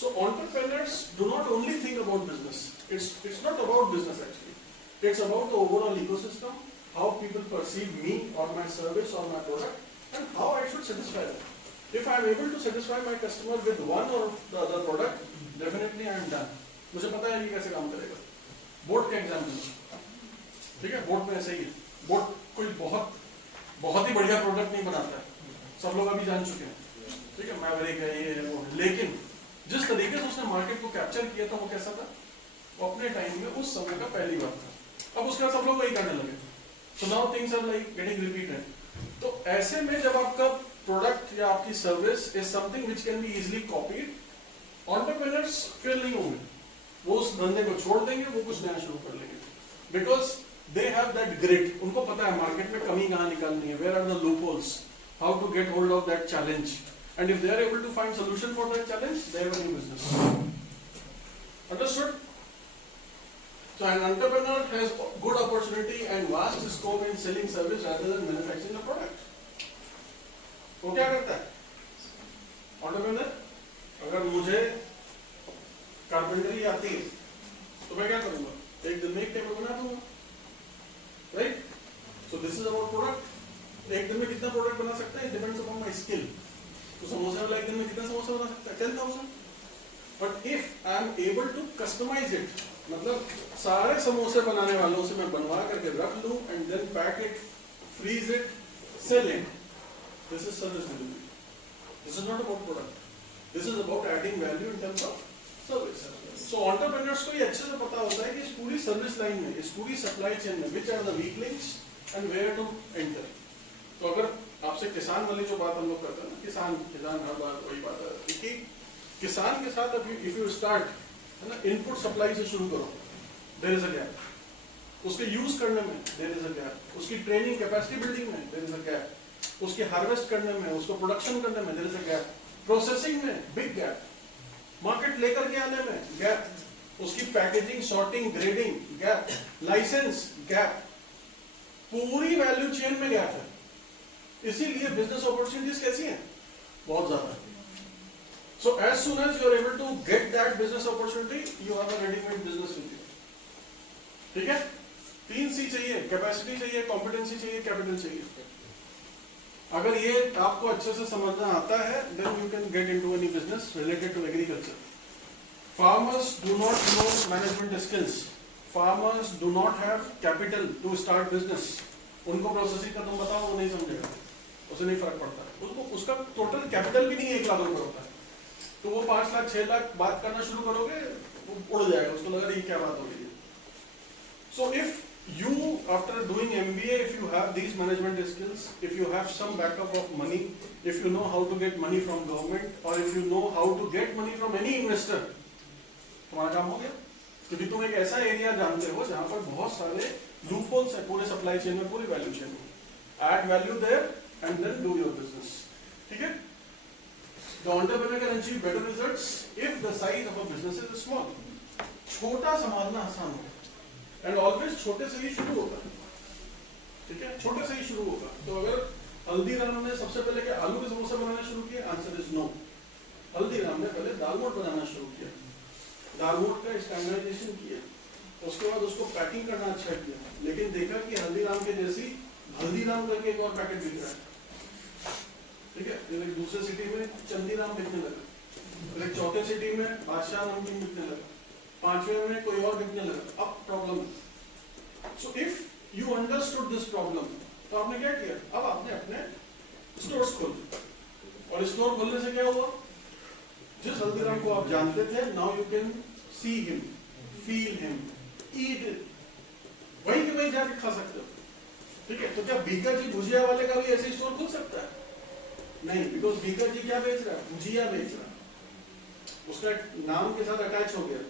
So entrepreneurs do not only think about business, it's not about business actually, it's about the overall ecosystem, how people perceive me or my service or my product, and how I should satisfy them. If I am able to satisfy my customer with one or the other product, definitely I am done. मुझे पता है ये कैसे काम करेगा। Boat का example, ठीक है, बोट में ऐसे ही है। बोट कोई बहुत ही बढ़िया प्रोडक्ट नहीं बनाता है, सब लोग अभी जान चुके हैं, ठीक है, मैवरिक है, ये है वो, लेकिन जिस तरीके से उसने मार्केट को कैप्चर किया था वो कैसा था? वो अपने टाइम में उस समय का पहली बार था। अब उसके बाद सब लोग वही करने लगे, so now things are like getting repeated. तो ऐसे में जब आपका प्रोडक्ट या आपकी service is something which can be easily copied, entrepreneurs fail नहीं होंगे, वो उस धंधे को छोड़ देंगे, वो कुछ नया शुरू कर लेंगे, because they have that grit. उनको पता है मार्केट में कमी कहाँ निकालनी है, where are the loopholes, how to get hold of that challenge, and if they are able to find solution for that challenge, they have a new business. Understood? So an entrepreneur has good opportunity and vast scope in selling service rather than manufacturing a product. वो क्या करता है entrepreneur? अगर मुझे carpentry आती है तो मैं क्या करूंगा, एक दिन में एक टेबल बना दूंगा, right? So this is about product. एक दिन में कितना प्रोडक्ट बना सकते हैं, डिपेंड्स अपॉन माय स्किल। तो समोसा वाला एक दिन में कितना समोसा बना सकता है, 10,000। But if I am able to customize it, मतलब सारे समोसे बनाने वालों से मैं बनवा करके रख लूं and then pack it, freeze it, sell it, this is service delivery. This is not about product, this is about adding value in terms of service. So entrepreneurs को ये अच्छे से पता होता है कि इस पूरी सर्विस लाइन में, इस पूरी सप्लाई चेन में which are the weak links and where to enter. तो अगर आपसे किसान वाली जो बात हम लोग करते हैं ना, किसान हर बार वही बात है कि किसान के साथ अब इफ यू स्टार्ट है ना, इनपुट सप्लाई से शुरू करो, देयर इज अ गैप। उसके यूज करने में देयर इज अ गैप, उसकी ट्रेनिंग कैपेसिटी बिल्डिंग में देयर इज अ गैप, उसके हार्वेस्ट करने में, उसको प्रोडक्शन करने में there is a gap, processing में बिग गैप, मार्केट लेकर के आने में गैप, उसकी packaging, sorting, grading gap, license gap, पूरी वैल्यू चेन में गैप है। इसीलिए बिजनेस अपॉर्चुनिटीज कैसी हैं, बहुत ज्यादा। So as soon as you are able to get that business opportunity, you have a readymade business with you. ठीक है, 3 C चाहिए, कैपेसिटी चाहिए, कॉम्पिटेंसी चाहिए, कैपिटल चाहिए। अगर ये आपको अच्छे से समझना आता है, then you can get into any business related to agriculture. Farmers do not know management skills, farmers do not have capital to start business. उनको प्रोसेसिंग का तुम बताओ, वो नहीं समझेगा, उसे नहीं फर्क पड़ता है, उसको उसका टोटल कैपिटल भी नहीं 1 लाख रुपए होता है, तो वो 5 लाख 6 लाख बात करना शुरू करोगे, वो उड़ जाएगा, उसको लगा ये क्या बात हो रही है। So if you, after doing MBA, if you have these management skills, if you have some backup of money, if you know how to get money from government, or if you know how to get money from any investor, तुम्हारा काम हो गया। क्योंकि तुम एक ऐसा area जानते हो जहां पर बहुत सारे लूपहोल्स है पूरे सप्लाई चेन में, पूरी वैल्यू चेन में। Add value there and then do your business. ठीक है? The entrepreneur can achieve better results if the size of a business is small. छोटा संभालना आसान है, एंड ऑलवेज छोटे से ही शुरू होगा। ठीक है, छोटे से ही शुरू होगा। तो अगर हल्दीराम ने सबसे पहले क्या आलू के समोसे बनाना शुरू किया, आंसर इज नो। हल्दीराम ने पहले दाल मोट बनाना शुरू किया, दाल मोट का स्टैंडर्डाइजेशन किया, उसके बाद उसको पैकिंग करना अच्छा किया, लेकिन देखा कि हल्दीराम के जैसी हल्दीराम करके एक और पैकेट बिक रहा है। ठीक है, फिर दूसरे सिटी में चंदीराम बिकने लगा, फिर चौथे सिटी में बादशाह नमकीन बिकने लगा, 5वें में कोई और बिकने लगा। अब problem, so if you understood this problem, तो आपने क्या किया, अब आपने अपने स्टोर्स खोले, और स्टोर खोलने से क्या हुआ, जिस हल्दीराम को आप जानते थे, now you can see him, feel him, eat it, वहीं के वहीं जाके खा सकते हो। ठीक है, तो क्या बीका जी भुजिया वाले का भी ऐसे स्टोर खुल सकता है? नहीं, बिकॉज बीका जी क्या बेच रहा है, भुजिया बेच रहा है, उसका नाम के साथ अटैच हो गया,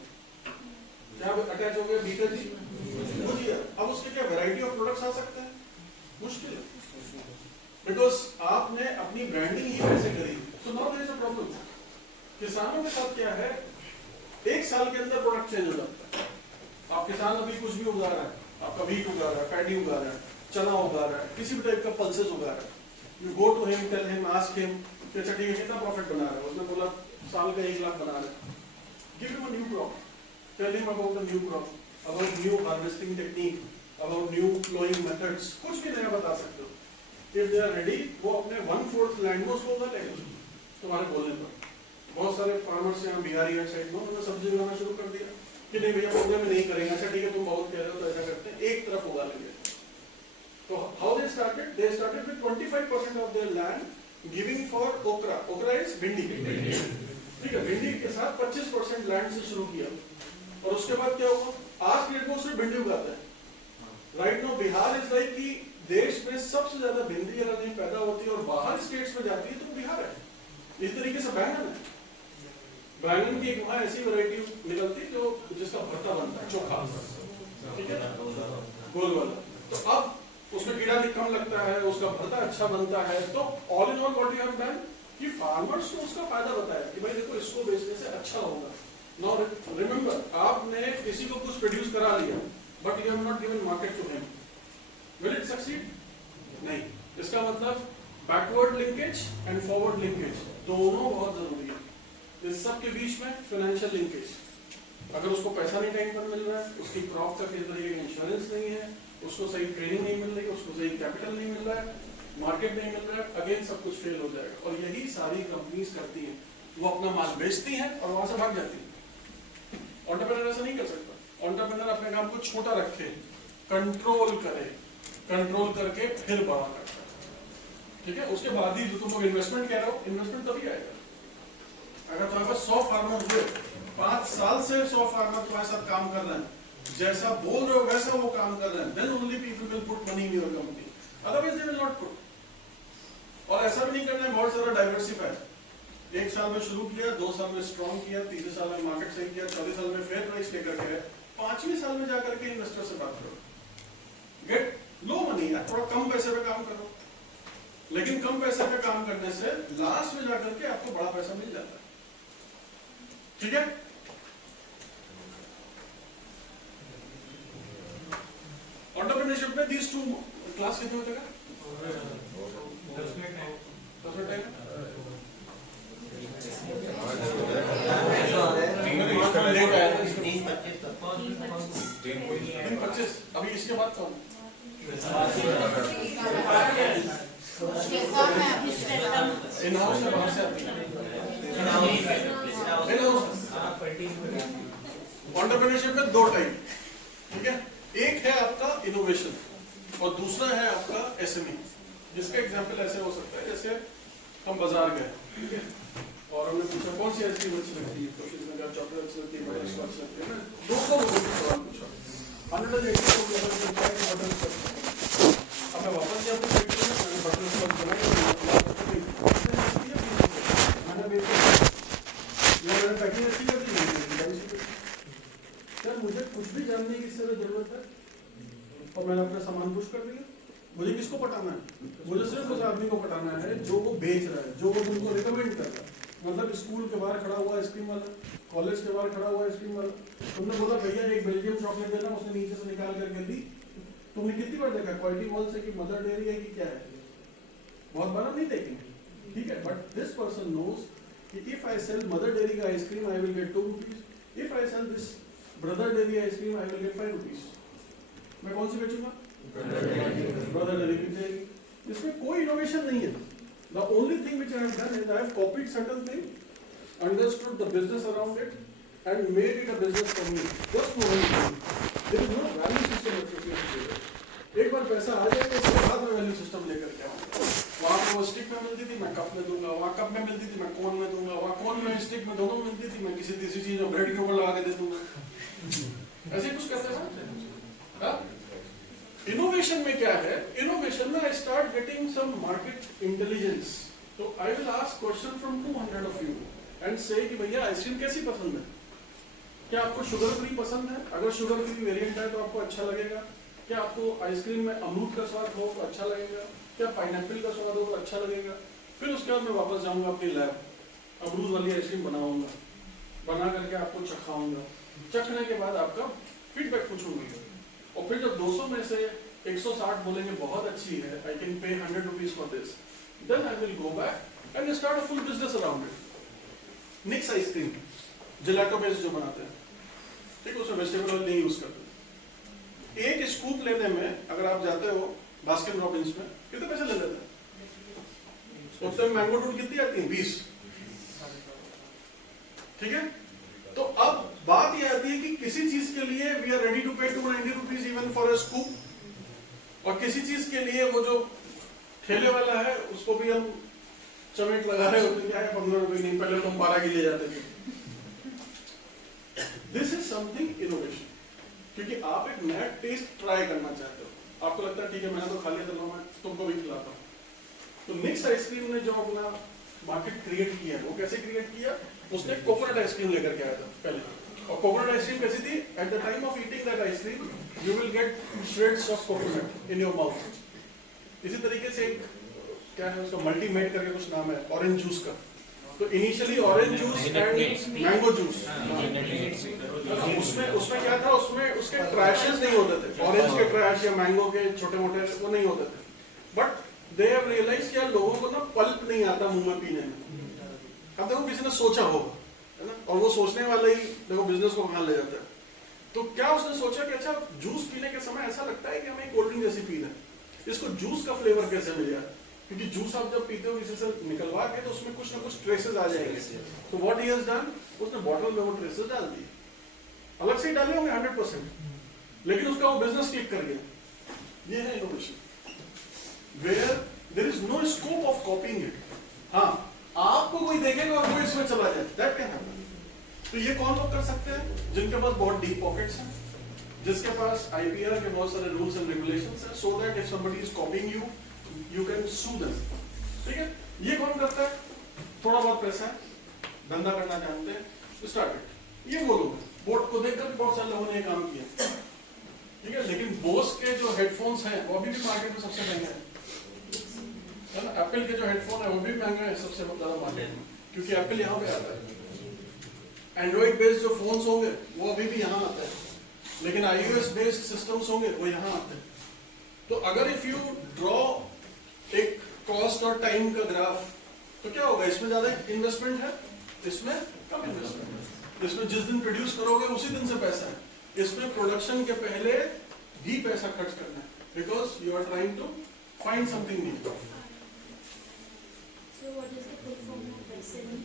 क्या अटैच हो गया, बीका जी भुजिया। अब उसके क्या वैरायटी ऑफ प्रोडक्ट्स आ सकते हैं, मुश्किल है, बिकॉज आपने अपनी ब्रांडिंग ही वैसे करी। तो now there is a problem. किसानों के साथ क्या है, 1 साल के अंदर प्रोडक्ट चेंज हो जाता है। आप किसान अभी कुछ भी उगा रहा है, आपका व्हीट उगा रहा है, पैडी उगा रहा है, चना उगा रहा है, किसी भी टाइप का पल्सेस उगा रहा है, you go to him, tell him, ask him, अच्छा ठीक है कितना प्रॉफिट बना रहा है, उसने बोला साल का 1 लाख बना रहा है, give him a new crop, tell him about the new crop, about new harvesting technique, about new flowing methods, कुछ भी नया बता सकते हो। इफ दे आर रेडी, वो अपने 1/4 लैंड में उसको उगा लेगा तुम्हारे बोलने पर। बहुत सारे फार्मर्स यहाँ बिहारी साइड में उन्होंने सब्जी उगाना शुरू कर दिया कि नहीं भैया पौधे में नहीं करेंगे, अच्छा ठीक है तुम बहुत कह रहे हो तो ऐसा करते हैं, एक तरफ उगा लेंगे। तो how they started with 25% of their land giving for ओकरा, ओकरा इज भिंडी, ठीक है, भिंडी के साथ 25% लैंड से शुरू किया, और उसके बाद क्या होगा? आज की डेट में सिर्फ भिंडी उगाता है। Right no Bihar is like कि देश में सबसे ज्यादा भिंडी अगर नहीं पैदा होती है और बाहर स्टेट्स में जाती है तो बिहार है। इस तरीके से बैंगन है, बैंगन की एक वहां ऐसी वैरायटी निकलती है जो जिसका भरता बनता है, चोखा, ठीक है ना, गोल वाला। तो अब उसमें कीड़ा भी कम लगता है, उसका भरता अच्छा बनता है। तो all in all what you have done कि फार्मर्स को उसका फायदा बताया कि भाई देखो इसको बेचने से अच्छा होगा। नाउ रिमेंबर, आपने किसी को कुछ प्रोड्यूस करा लिया but you have not given market to him, will it succeed? नहीं। इसका मतलब backward linkage and forward linkage दोनों बहुत जरूरी है। इस सब के बीच में फाइनेंशियल लिंकेज, अगर उसको पैसा नहीं टाइम पर मिल रहा है, उसकी क्रॉप का किसी तरीके का इंश्योरेंस नहीं है, उसको सही ट्रेनिंग नहीं मिल रही, उसको सही कैपिटल नहीं मिल रहा है, मार्केट नहीं मिल रहा है, अगेन सब कुछ फेल हो जाएगा। और यही सारी कंपनीज करती हैं, वो अपना माल बेचती हैं और वहां से भाग जाती है। एंटरप्रेन्योर ऐसा नहीं कर सकता। एंटरप्रेन्योर अपने काम को छोटा रखे, कंट्रोल करे, कंट्रोल करके फिर बड़ा करता है, ठीक है। उसके बाद ही जो तुम लोग इन्वेस्टमेंट कह रहे हो, इन्वेस्टमेंट तभी आएगा अगर तुम्हारे पास 100 फार्मर हुए, 5 साल से 100 फार्मर तुम्हारे साथ काम कर रहे हैं, जैसा बोल रहे हो वैसा वो काम कर रहे हैं, then only people will put money in your company, otherwise they will not put. और ऐसा भी नहीं करना है बहुत सारा डाइवर्सिफाई। 1 साल में शुरू किया, 2 साल में स्ट्रॉन्ग किया, 3 साल में मार्केट सही किया, 4 साल में फेयर प्राइस लेकर के, 5वें साल में जाकर के इन्वेस्टर से बात करो, गेट लो मनी है, थोड़ा कम पैसे पे काम करो। लेकिन कम पैसे पे काम करने से लास्ट में जाकर के आपको बड़ा पैसा मिल जाता है, ठीक है। एंटरप्रेन्योरशिप में these 2 क्लास कितने बजे का? 10 मिनट टाइम। लेट आया 3:25। अभी इसके बाद कौन? इन हाउस से बाहर से आती है। एंटरप्रेन्योरशिप में 2 टाइप, ठीक है। एक है आपका इनोवेशन और दूसरा है आपका एसएमई, जिसका एग्जांपल ऐसे हो सकता है जैसे हम बाजार गए, ठीक है, और हमने पूछा कौन सी आइसक्रीम अच्छी लगती है, तो किसी ने कहा चॉकलेट अच्छी लगती है, बटर स्कॉच लगती है ना। 200 लोगों से सवाल पूछा, 180 लोग पूछा कि बटर स्कॉच। अब मैं वापस से अपनी फैक्ट्री में मैंने बटर स्कॉच बनाई, मैंने पैकिंग अच्छी कर दी, यार मुझे कुछ भी जानने की इससे जरूरत है और मैंने अपना सामान पुश कर दिया। मुझे किसको पटाना है? मुझे सिर्फ उस आदमी को पटाना है जो वो बेच रहा है, जो वो तुमको रिकमेंड कर रहा है। मतलब स्कूल के बाहर खड़ा हुआ आइसक्रीम वाला, कॉलेज के बाहर खड़ा हुआ आइसक्रीम वाला, तुमने बोला भैया एक बेल्जियम चॉकलेट देना, उसने नीचे से निकाल करके दी। तुमने कितनी बार देखा क्वालिटी मॉल से कि मदर डेयरी है कि क्या है? बहुत बार नहीं देखेंगे, ठीक है। बट दिस पर्सन नोज कि if I sell Mother Dairy का ice cream I will get 2 rupees, if I sell this brother dairy ice cream I will get 5 rupees. मैं कौन सी बेचूंगा? ब्रदर डेयरी की जाएगी। इसमें कोई इनोवेशन नहीं है। The only thing which I have done is I have copied certain thing, understood the business around it, and made it a business for me. Just for one thing. There is no value system associated with it. एक बार पैसा आ जाएगा उसके बाद मैं value system लेकर के आऊंगा। वहाँ पे वो स्टिक में मिलती थी, मैं कप में दूंगा, वहाँ कप में मिलती थी, मैं कोन में दूंगा, वहाँ कोन में स्टिक में दोनों मिलती थी, मैं किसी तीसरी चीज में ब्रेड के ऊपर लगा के दे दूंगा। ऐसे कुछ करते हैं। इनोवेशन में क्या है? इनोवेशन में I start getting some market intelligence. तो I will ask question from 200 of you and say कि भैया आइसक्रीम कैसी पसंद है? क्या आपको शुगर फ्री पसंद है? अगर शुगर फ्री वेरिएंट है तो आपको अच्छा लगेगा। क्या आपको आइसक्रीम में अमरूद का स्वाद हो तो अच्छा लगेगा? क्या पाइनएप्पल का स्वाद हो तो अच्छा लगेगा? फिर उसके बाद मैं वापस जाऊंगा अपनी लैब, अमरूद वाली आइसक्रीम बनाऊंगा, बना करके आपको चखाऊंगा। चखने के बाद आपका फीडबैक पूछूंगी और फिर जब 200 में से 160 बोलेंगे बहुत अच्छी है, आई can pay 100 rupees for this, then I will go back and start a full business around it. Nix ice cream gelato based जो बनाते हैं, ठीक है, उसमें वेजिटेबल ऑयल नहीं यूज करते। एक स्कूप लेने में अगर आप जाते हो बास्किन रॉबिन्स में, कितने पैसे ले लेते हैं? उसमें मैंगो डूड कितनी आती है? 20, ठीक है। तो अब बात यह आती है कि किसी चीज के लिए वी आर रेडी टू पे 290 rupees even for a scoop, और किसी चीज के लिए वो जो ठेले वाला है उसको भी हम चमेट लगा रहे होते हैं, 15 रुपए नहीं, पहले तो हम 12 के लिए जाते थे। दिस इज समथिंग इनोवेशन, क्योंकि आप एक नया टेस्ट ट्राई करना चाहते हो। आपको लगता है ठीक है मैंने तो खा लिया, चलो मैं तुमको भी खिलाता हूँ। तो निक्स आइसक्रीम ने जो अपना मार्केट क्रिएट किया है वो कैसे क्रिएट किया, उसने कोकोनट आइसक्रीम लेकर के आया था पहले। और कोकोनट आइसक्रीम कैसी थी, eight the time of eating that ice cream you will gate shreds of coconut in your mouth. इसी तरीके से एक क्या है उसका मल्टीमेट करके कुछ नाम है ऑरेंज जूस का। तो initially orange juice and mango juice, उसमें क्या था, उसमें उसके क्रैशेस नहीं होते थे, ऑरेंज के क्रैश या मैंगो के छोटे मोटे वो नहीं होते थे। बट दे हैव रियलाइज किया लोगों को ना पल्प नहीं आता मुंह में पीने में। अब देखो किसी ने सोचा होगा, है ना, और वो सोचने वाला ही देखो बिजनेस को कहाँ ले जाता है। तो क्या उसने सोचा कि अच्छा जूस पीने के समय ऐसा लगता है कि हमें कोल्ड ड्रिंक जैसी पीना है, इसको जूस का फ्लेवर कैसे मिल जाए, क्योंकि जूस आप जब पीते हो किसी से निकलवा के तो उसमें कुछ ना कुछ ट्रेसेस आ जाएंगे। तो व्हाट ही हैज डन, उसने बॉटल में वो ट्रेसेस डाल दिए, अलग से ही डाले होंगे 100%, लेकिन उसका वो बिजनेस क्लिक कर गया। ये है innovation, where there is no scope of copying it. हाँ, आपको कोई देखेगा और वो इसमें चला जाए, दैट कैन हैपन। तो ये कौन लोग कर सकते हैं, जिनके पास बहुत डीप पॉकेट्स हैं, जिसके पास आईपीआर के बहुत सारे रूल्स एंड रेगुलेशंस हैं, so that if somebody is copying you you can sue them. ठीक है, ये कौन करता है, थोड़ा बहुत पैसा है, धंधा करना जानते हैं, स्टार्ट ये वो लोग बोर्ड को देखकर बहुत सारे लोगों ने ये काम किया। ठीक है, लेकिन बोस के जो हेडफोन्स हैं वो अभी भी मार्केट में सबसे महंगे हैं, है ना। एप्पल के जो हेडफोन है वो भी महंगा है सबसे ज्यादा मार्केट में, क्योंकि एप्पल यहाँ पे आता है। एंड्रॉइड बेस्ड जो फोन्स होंगे वो अभी भी यहाँ आते हैं, लेकिन iOS बेस्ड सिस्टम्स होंगे वो यहाँ आते हैं। तो अगर इफ यू ड्रॉ एक कॉस्ट और टाइम का ग्राफ, तो क्या होगा, इसमें ज्यादा इन्वेस्टमेंट है, इसमें कम इन्वेस्टमेंट है। इसमें जिस दिन प्रोड्यूस करोगे उसी दिन से पैसा है, इसमें प्रोडक्शन के पहले भी पैसा खर्च करना है, because you are trying to find something new. So what is the full form of SME?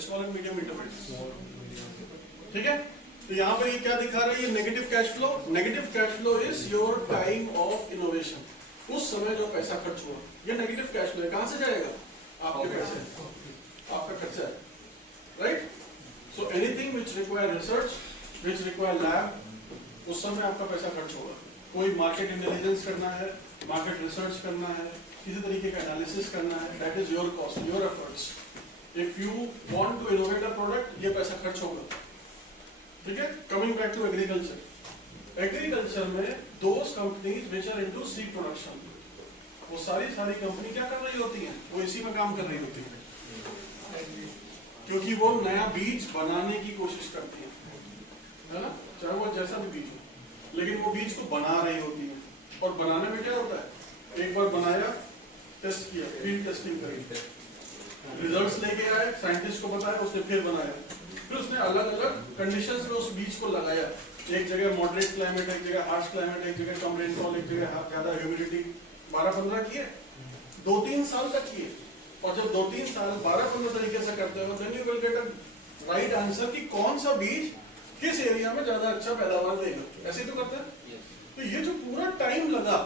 Small and medium enterprises. ठीक है, तो यहाँ पे ये क्या दिखा रहा है, ये negative cash flow. Negative cash flow is your time of innovation, उस समय जो पैसा खर्च हुआ, ये नेगेटिव कैश फ्लो है। कहां से जाएगा, आपके पैसे, आपका खर्चा है, right. So anything which require research, which require lab, उस समय आपका पैसा खर्च होगा। कोई मार्केट इंटेलिजेंस करना है, मार्केट रिसर्च करना है, किसी तरीके का एनालिसिस करना है, that is your cost, your efforts. If you want to innovate a product, ये पैसा खर्च होगा। ठीक है, coming back to agriculture. Agriculture में those companies which are into seed production, वो सारी कंपनी क्या कर रही होती हैं, वो इसी में काम कर रही होती है, क्योंकि वो नया बीज बनाने की कोशिश करती है ना, चाहे वो जैसा भी बीज हो, लेकिन वो बीज को बना रही होती है। और बनाने में क्या होता है, एक बार बनाया, टेस्ट किया, फील्ड टेस्टिंग करी, रिजल्ट्स लेके आए, साइंटिस्ट को बताया, उसने फिर बनाया, फिर उसने अलग अलग कंडीशंस में उस बीज को लगाया। एक जगह मॉडरेट क्लाइमेट, एक जगह हार्श क्लाइमेट, एक जगह कम रेनफॉल, एक जगह ज्यादा ह्यूमिडिटी, 12-15 किए, 2-3 साल तक किए। और जब 2-3 साल 12-15 तरीके से करते हो, then you will get a right answer कि कौन सा बीज किस एरिया में ज्यादा अच्छा पैदावार देगा। ऐसे तो करते हैं। तो ये जो पूरा टाइम लगा,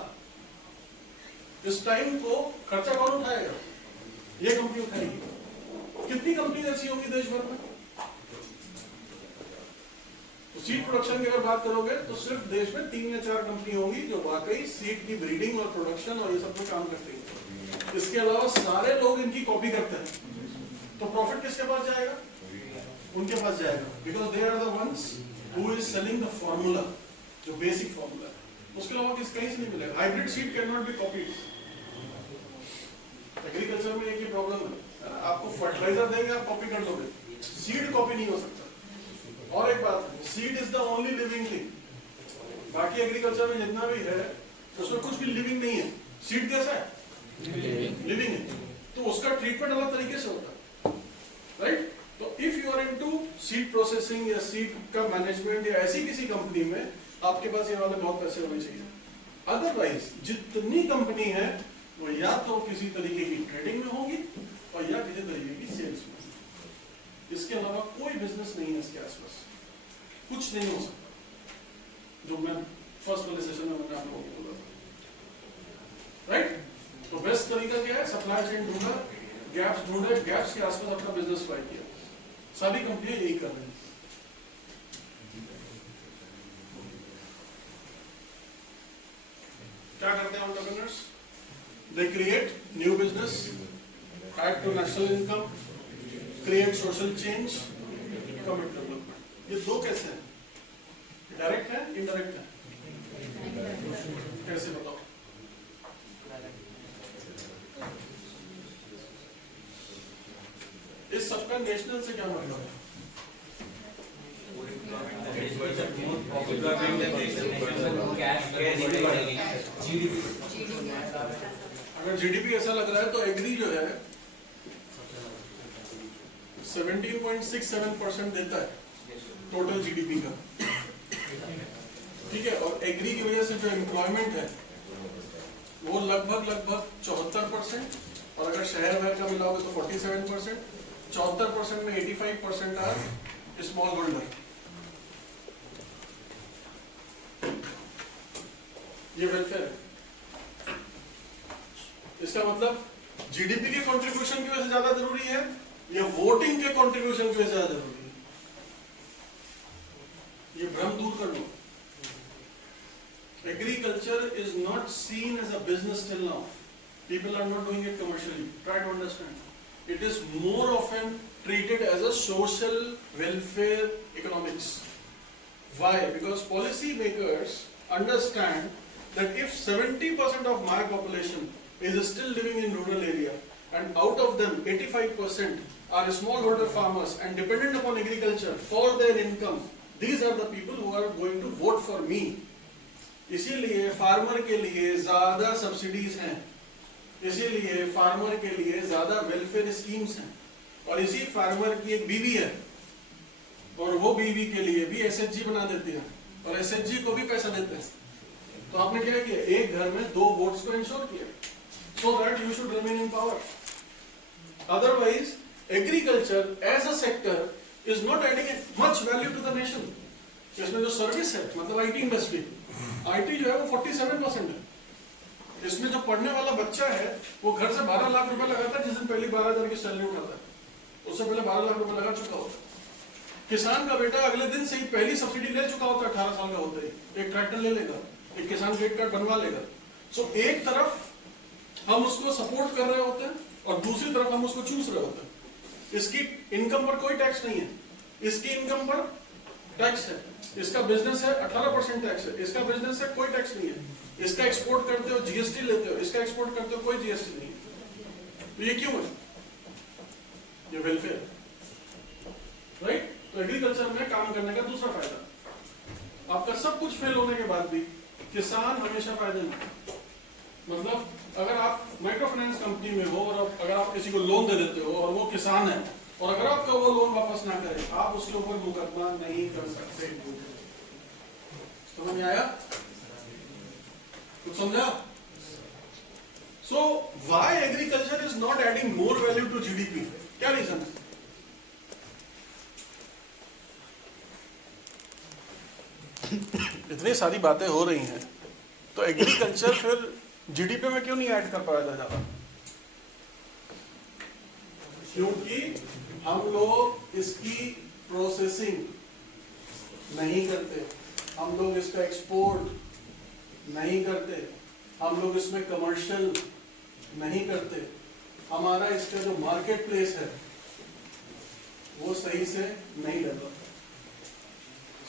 इस टाइम को खर्चा कौन उठाएगा, ये कंपनी उठाएगी। कितनी कंपनी ऐसी होंगी देश भर में, तो सीड प्रोडक्शन की अगर बात करोगे तो सिर्फ देश में 3 या 4 कंपनी होंगी जो वाकई सीड की ब्रीडिंग और प्रोडक्शन और ये सब में काम करती है। इसके अलावा सारे लोग इनकी कॉपी करते हैं, तो प्रॉफिट किसके पास जाएगा, उनके पास जाएगा, because they are the ones who is selling the formula, जो बेसिक फॉर्मूला है। उसके अलावा कहीं से नहीं मिलेगा। Hybrid seed can not be copied. Agriculture में एक ही प्रॉब्लम है, आपको फर्टिलाइजर देंगे, आप कॉपी कर लोगे, सीड कॉपी नहीं हो सकता। और एक बात, seed is the only living thing. बाकी एग्रीकल्चर में जितना भी है उसमें कुछ भी लिविंग नहीं है। सीड कैसा है, लिविंग है, तो उसका ट्रीटमेंट अलग तरीके से होता है, राइट। तो if you are into seed processing या सीड का मैनेजमेंट या ऐसी किसी कंपनी में, आपके पास ये वाले बहुत पैसे होने चाहिए। अदरवाइज जितनी कंपनी है वो या तो किसी तरीके की ट्रेडिंग में होगी और या किसी तरीके की सेल्स में। इसके अलावा कोई बिजनेस नहीं है इसके आसपास, कुछ नहीं हो सकता, जो मैं फर्स्ट वाले सेशन में मैंने आप लोगों को बोला था, राइट। तो बेस्ट तरीका क्या है, सप्लाई चेन ढूंढा, गैप्स ढूंढे, गैप्स के आसपास अपना बिजनेस ट्राई किया। सारी कंपनियां यही कर रही हैं। they create new business, add to national income, create social change, commit development. ये दो कैसे हैं? डायरेक्ट है, इनडायरेक्ट है? कैसे बताओ? इस सबका नेशनल से क्या मतलब है? अगर जीडीपी ऐसा लग रहा है तो एग्री जो है 17.67% देता है टोटल जीडीपी का, ठीक है। और एग्री की वजह से जो एम्प्लॉयमेंट है वो लगभग 74%, और अगर शहर भर का मिलाओगे तो 47%, 74% में 85% आर स्मॉल होल्डर। ये वेलफेयर है। इसका मतलब जीडीपी के कंट्रीब्यूशन की वजह से ज्यादा जरूरी है या वोटिंग के कंट्रीब्यूशन की वजह से ज्यादा जरूरी है? ये भ्रम दूर कर लो। Agriculture is not seen as a business till now. People are not doing it commercially. Try to understand. It is more often treated as a social welfare economics. Why? Because policy makers understand that if 70% of my population is still living in rural area and out of them 85% are smallholder farmers and dependent upon agriculture for their income, these are the people who are going to vote for me. इसीलिए farmer के लिए ज्यादा subsidies हैं, इसीलिए farmer के लिए ज्यादा welfare schemes हैं, और इसी फार्मर की एक बीवी है और वो बीवी के लिए भी एसएचजी बना देती है और एसएचजी को भी पैसा देते हैं। तो आपने क्या किया? एक घर में 2 वोट्स को इंश्योर किया, so that you should remain in power. Otherwise, agriculture as a sector is not adding much value to the nation. इसमें जो सर्विस है, मतलब आईटी इंडस्ट्री, आईटी जो है वो 47% है। इसमें जो पढ़ने वाला बच्चा है वो घर से 12 लाख रुपए लगाता है जिस दिन पहली 12,000 की सैलरी उठाता है, उससे पहले 12 लाख रुपए लगा चुका होता है। किसान का बेटा अगले दिन से ही पहली सब्सिडी ले चुका होता है, 18 साल का होता ही एक ट्रैक्टर ले लेगा, एक किसान क्रेडिट कार्ड बनवा लेगा। सो एक तरफ हम उसको सपोर्ट कर रहे होते हैं और दूसरी तरफ हम उसको चूस रहे होते हैं। इसकी इनकम पर कोई टैक्स नहीं है, इसकी इनकम पर टैक्स है। इसका बिजनेस है 18% टैक्स है, इसका बिजनेस है कोई टैक्स नहीं है। इसका एक्सपोर्ट करते हो जीएसटी लेते हो, इसका एक्सपोर्ट करते हो कोई जीएसटी नहीं है। तो ये क्यों है? ये वेलफेयर, राइट। तो एग्रीकल्चर में काम करने का दूसरा फायदा, आपका सब कुछ फेल होने के बाद भी किसान हमेशा फायदे में। मतलब अगर आप माइक्रो फाइनेंस कंपनी में हो और अगर आप किसी को लोन दे देते हो और वो किसान है और अगर आपका वो लोन वापस ना करे, आप उसके ऊपर मुकदमा नहीं कर सकते। समझ में आया? कुछ समझा? So why agriculture is not adding more value to GDP? क्या रीजन है? इतनी सारी बातें हो रही हैं तो एग्रीकल्चर फिर जीडीपी में क्यों नहीं ऐड कर पाया ज्यादा? क्योंकि हम लोग इसकी प्रोसेसिंग नहीं करते, हम लोग इसका एक्सपोर्ट नहीं करते, हम लोग इसमें कमर्शियल नहीं करते, हमारा इसका जो मार्केट प्लेस है वो सही से नहीं लगा।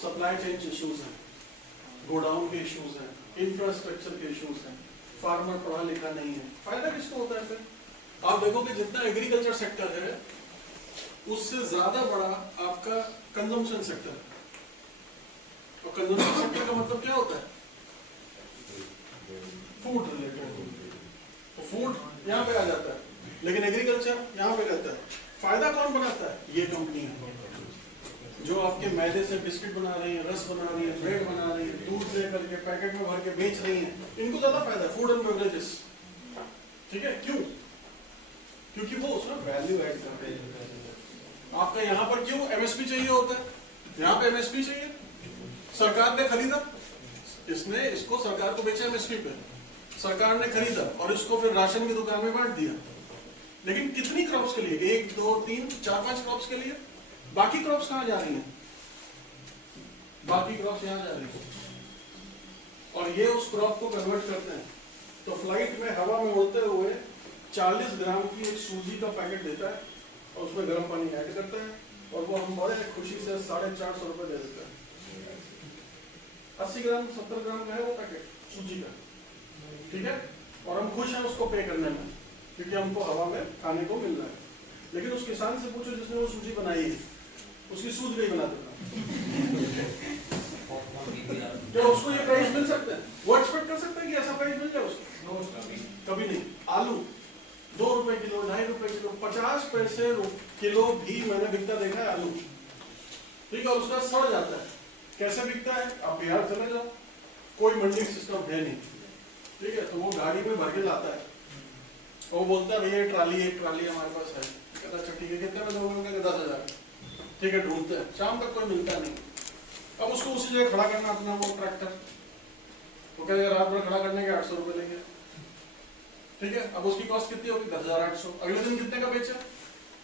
सप्लाई चेन इश्यूज हैं, गोडाउन के इश्यूज हैं, इंफ्रास्ट्रक्चर के इश्यूज हैं, फार्मर पढ़ा लिखा नहीं है। फायदा किसको होता है? फिर आप देखोगे जितना एग्रीकल्चर सेक्टर है उससे ज्यादा बड़ा आपका कंजम्पशन सेक्टर है। और कंजम्पशन सेक्टर का मतलब क्या होता है? Food related. तो फूड यहाँ पे आ जाता है, लेकिन एग्रीकल्चर यहाँ पे रहता है। फायदा कौन बनाता है? ये कंपनी है जो आपके मैदे से बिस्किट बना रही है, रस बना रही है, ब्रेड बना रही है, दूध लेकर के पैकेट में भर के बेच रही है। इनको ज्यादा फायदा है, फूड एंड बेवरेजेस। ठीक है, क्यों? क्योंकि वो उसमें वैल्यू ऐड करते हैं। आपका यहाँ पर क्यों एमएसपी चाहिए होता है? यहाँ पे एमएसपी चाहिए, सरकार ने खरीदा, इसने इसको सरकार को बेचा एमएसपी पे, सरकार ने खरीदा और इसको फिर राशन की दुकान में बांट दिया। लेकिन कितनी क्रॉप्स के लिए? 1, 2, 3, 4, 5 क्रॉप्स के लिए। बाकी क्रॉप्स कहाँ जा रही हैं? बाकी क्रॉप्स यहाँ जा रही हैं और ये उस क्रॉप को कन्वर्ट करते हैं। तो फ्लाइट में हवा में उड़ते हुए 40 ग्राम की एक सूजी का पैकेट देता है और उसमें गर्म पानी ऐड करता है और वो हम बड़े खुशी से 450 रुपये दे देते हैं। 80 ग्राम 70 ग्राम का है वो पैकेट सूजी का, ठीक है, और हम खुश हैं उसको पे करने में क्योंकि हमको हवा में खाने को मिल रहा है। लेकिन उस किसान से पूछो जिसने वो सूजी बनाई है, उसकी सूज गई बना देता क्या उसको ये प्राइस मिल सकता है? वो एक्सपेक्ट कर सकता है कि ऐसा प्राइस मिल जाए उसको? कभी नहीं। आलू 2 रुपए किलो, 2.5 रुपए किलो, 50 पैसे किलो भी मैंने बिकता देखा है आलू, ठीक है, और उसका सड़ जाता है। कैसे बिकता है? आप बिहार चले जाओ, कोई मंडी सिस्टम है नहीं, ठीक है, तो वो गाड़ी में भर के लाता है और वो बोलता है भैया एक ट्राली हमारे पास है। कहता अच्छा ठीक है, कितने में दोगे? 10,000। ठीक है, ढूंढते हैं, शाम तक कोई मिलता नहीं। अब उसको उसी जगह खड़ा करना अपना वो ट्रैक्टर, वो कहेगा रात भर खड़ा करने के 800 रुपए लेंगे, ठीक है। अब उसकी कॉस्ट कितनी होगी? 10,800। अगले दिन कितने का बेचा?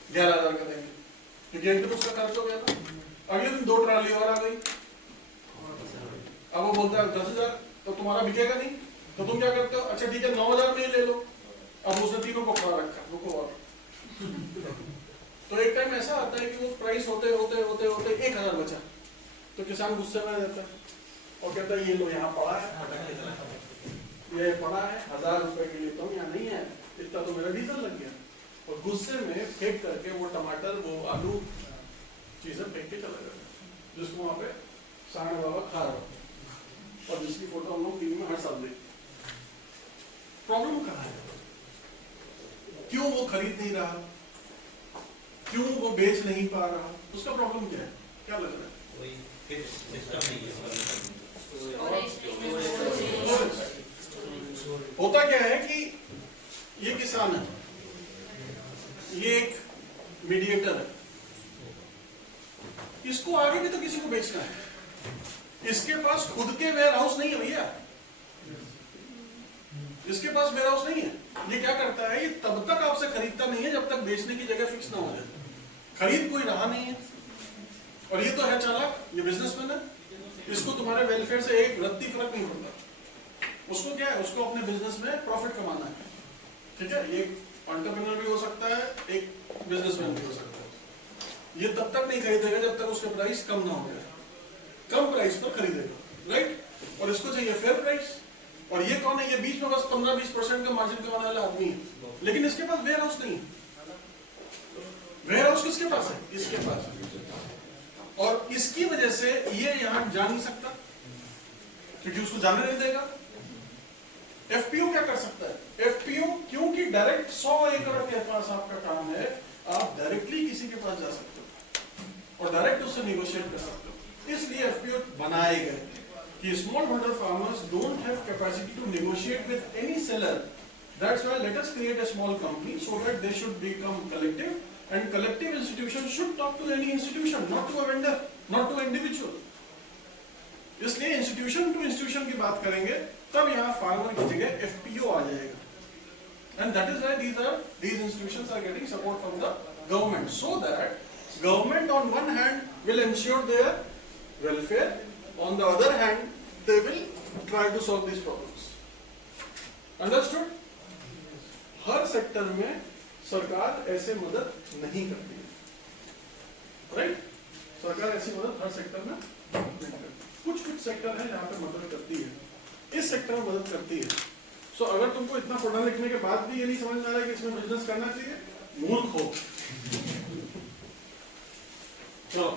11,000 का देंगे क्योंकि एक दिन उसका खर्च हो गया था। अगले दिन 2 ट्राली और आ गई, अब वो बोलता है 10,000, तो तुम्हारा बिकेगा नहीं, तो तुम क्या करते हो? अच्छा ठीक है 9,000 में ही ले लो। अब उसने तीनों को खड़ा रखा, रुको और तो एक टाइम ऐसा आता है कि वो प्राइस होते होते होते होते 1,000 बचा, तो किसान गुस्से में आ जाता है और कहता है ये लो यहाँ पड़ा है, ये पड़ा है 1,000 रुपए के लिए, तुम यहाँ नहीं है, इतना तो मेरा डीजल लग गया। और गुस्से में फेंक करके वो टमाटर वो आलू चीजें फेंक के चला जाता है, जिसको वहां पे सांड बाबा खा रहा हो और जिसकी फोटो हम लोग टीवी में हर साल देखते। प्रॉब्लम कहाँ है? क्यों वो खरीद नहीं रहा? क्यों वो बेच नहीं पा रहा? उसका प्रॉब्लम क्या है? क्या लग रहा है? होता क्या है कि ये किसान है, ये एक मीडिएटर है, इसको आगे भी तो किसी को बेचना है, इसके पास खुद के वेयर हाउस नहीं है भैया, इसके पास वेयर हाउस नहीं है। ये क्या करता है? ये तब तक आपसे खरीदता नहीं है जब तक बेचने की जगह फिक्स ना हो जाए। खरीद कोई रहा नहीं है, और ये तो है चालाक, ये बिजनेसमैन है, इसको तुम्हारे वेलफेयर से एक रत्ती फर्क नहीं पड़ता। उसको क्या है? उसको अपने बिजनेस में प्रॉफिट कमाना है, ठीक है। ये एंटरप्रेन्योर भी हो सकता है, एक बिजनेसमैन भी हो सकता है। ये तब तक नहीं खरीदेगा जब तक उसका प्राइस कम ना हो जाए, कम प्राइस पर खरीदेगा, राइट। और इसको चाहिए फेयर प्राइस। और ये कौन है? ये बीच में बस 15-20% का मार्जिन कमाने वाला आदमी है, लेकिन इसके पास वेयर हाउस नहीं है। वेयर हाउस किसके पास है? इसके पास है। और इसकी वजह से ये यहां जा नहीं सकता क्योंकि उसको जाने नहीं देगा। एफपीओ क्या कर सकता है? एफपीओ क्योंकि डायरेक्ट 100 एकड़ के पास आपका काम है, आप डायरेक्टली किसी के पास जा सकते हो और डायरेक्ट उससे निगोशिएट कर सकते हो। इसलिए एफपीओ बनाए गए कि small holder farmers don't have capacity to negotiate with any seller. That's why let us create a small company so that they should become collective, and collective institution should talk to any institution, not to a vendor, not to individual. इसलिए institution to institution की बात करेंगे तब यहाँ farmer की जगह FPO आ जाएगा, and that is why these institutions are getting support from the government, so that government on one hand will ensure their welfare, on the other hand they will try to solve these problems. Understood? Her sector में सरकार ऐसे मदद नहीं करती है, right. सरकार ऐसी मदद हर सेक्टर में नहीं करती। कुछ सेक्टर है जहां पे मदद करती है, इस सेक्टर में मदद करती है। सो अगर तुमको इतना पढ़ने लिखने के बाद भी ये नहीं समझ में आ रहा है कि इसमें बिजनेस करना चाहिए, मूर्ख हो। चलो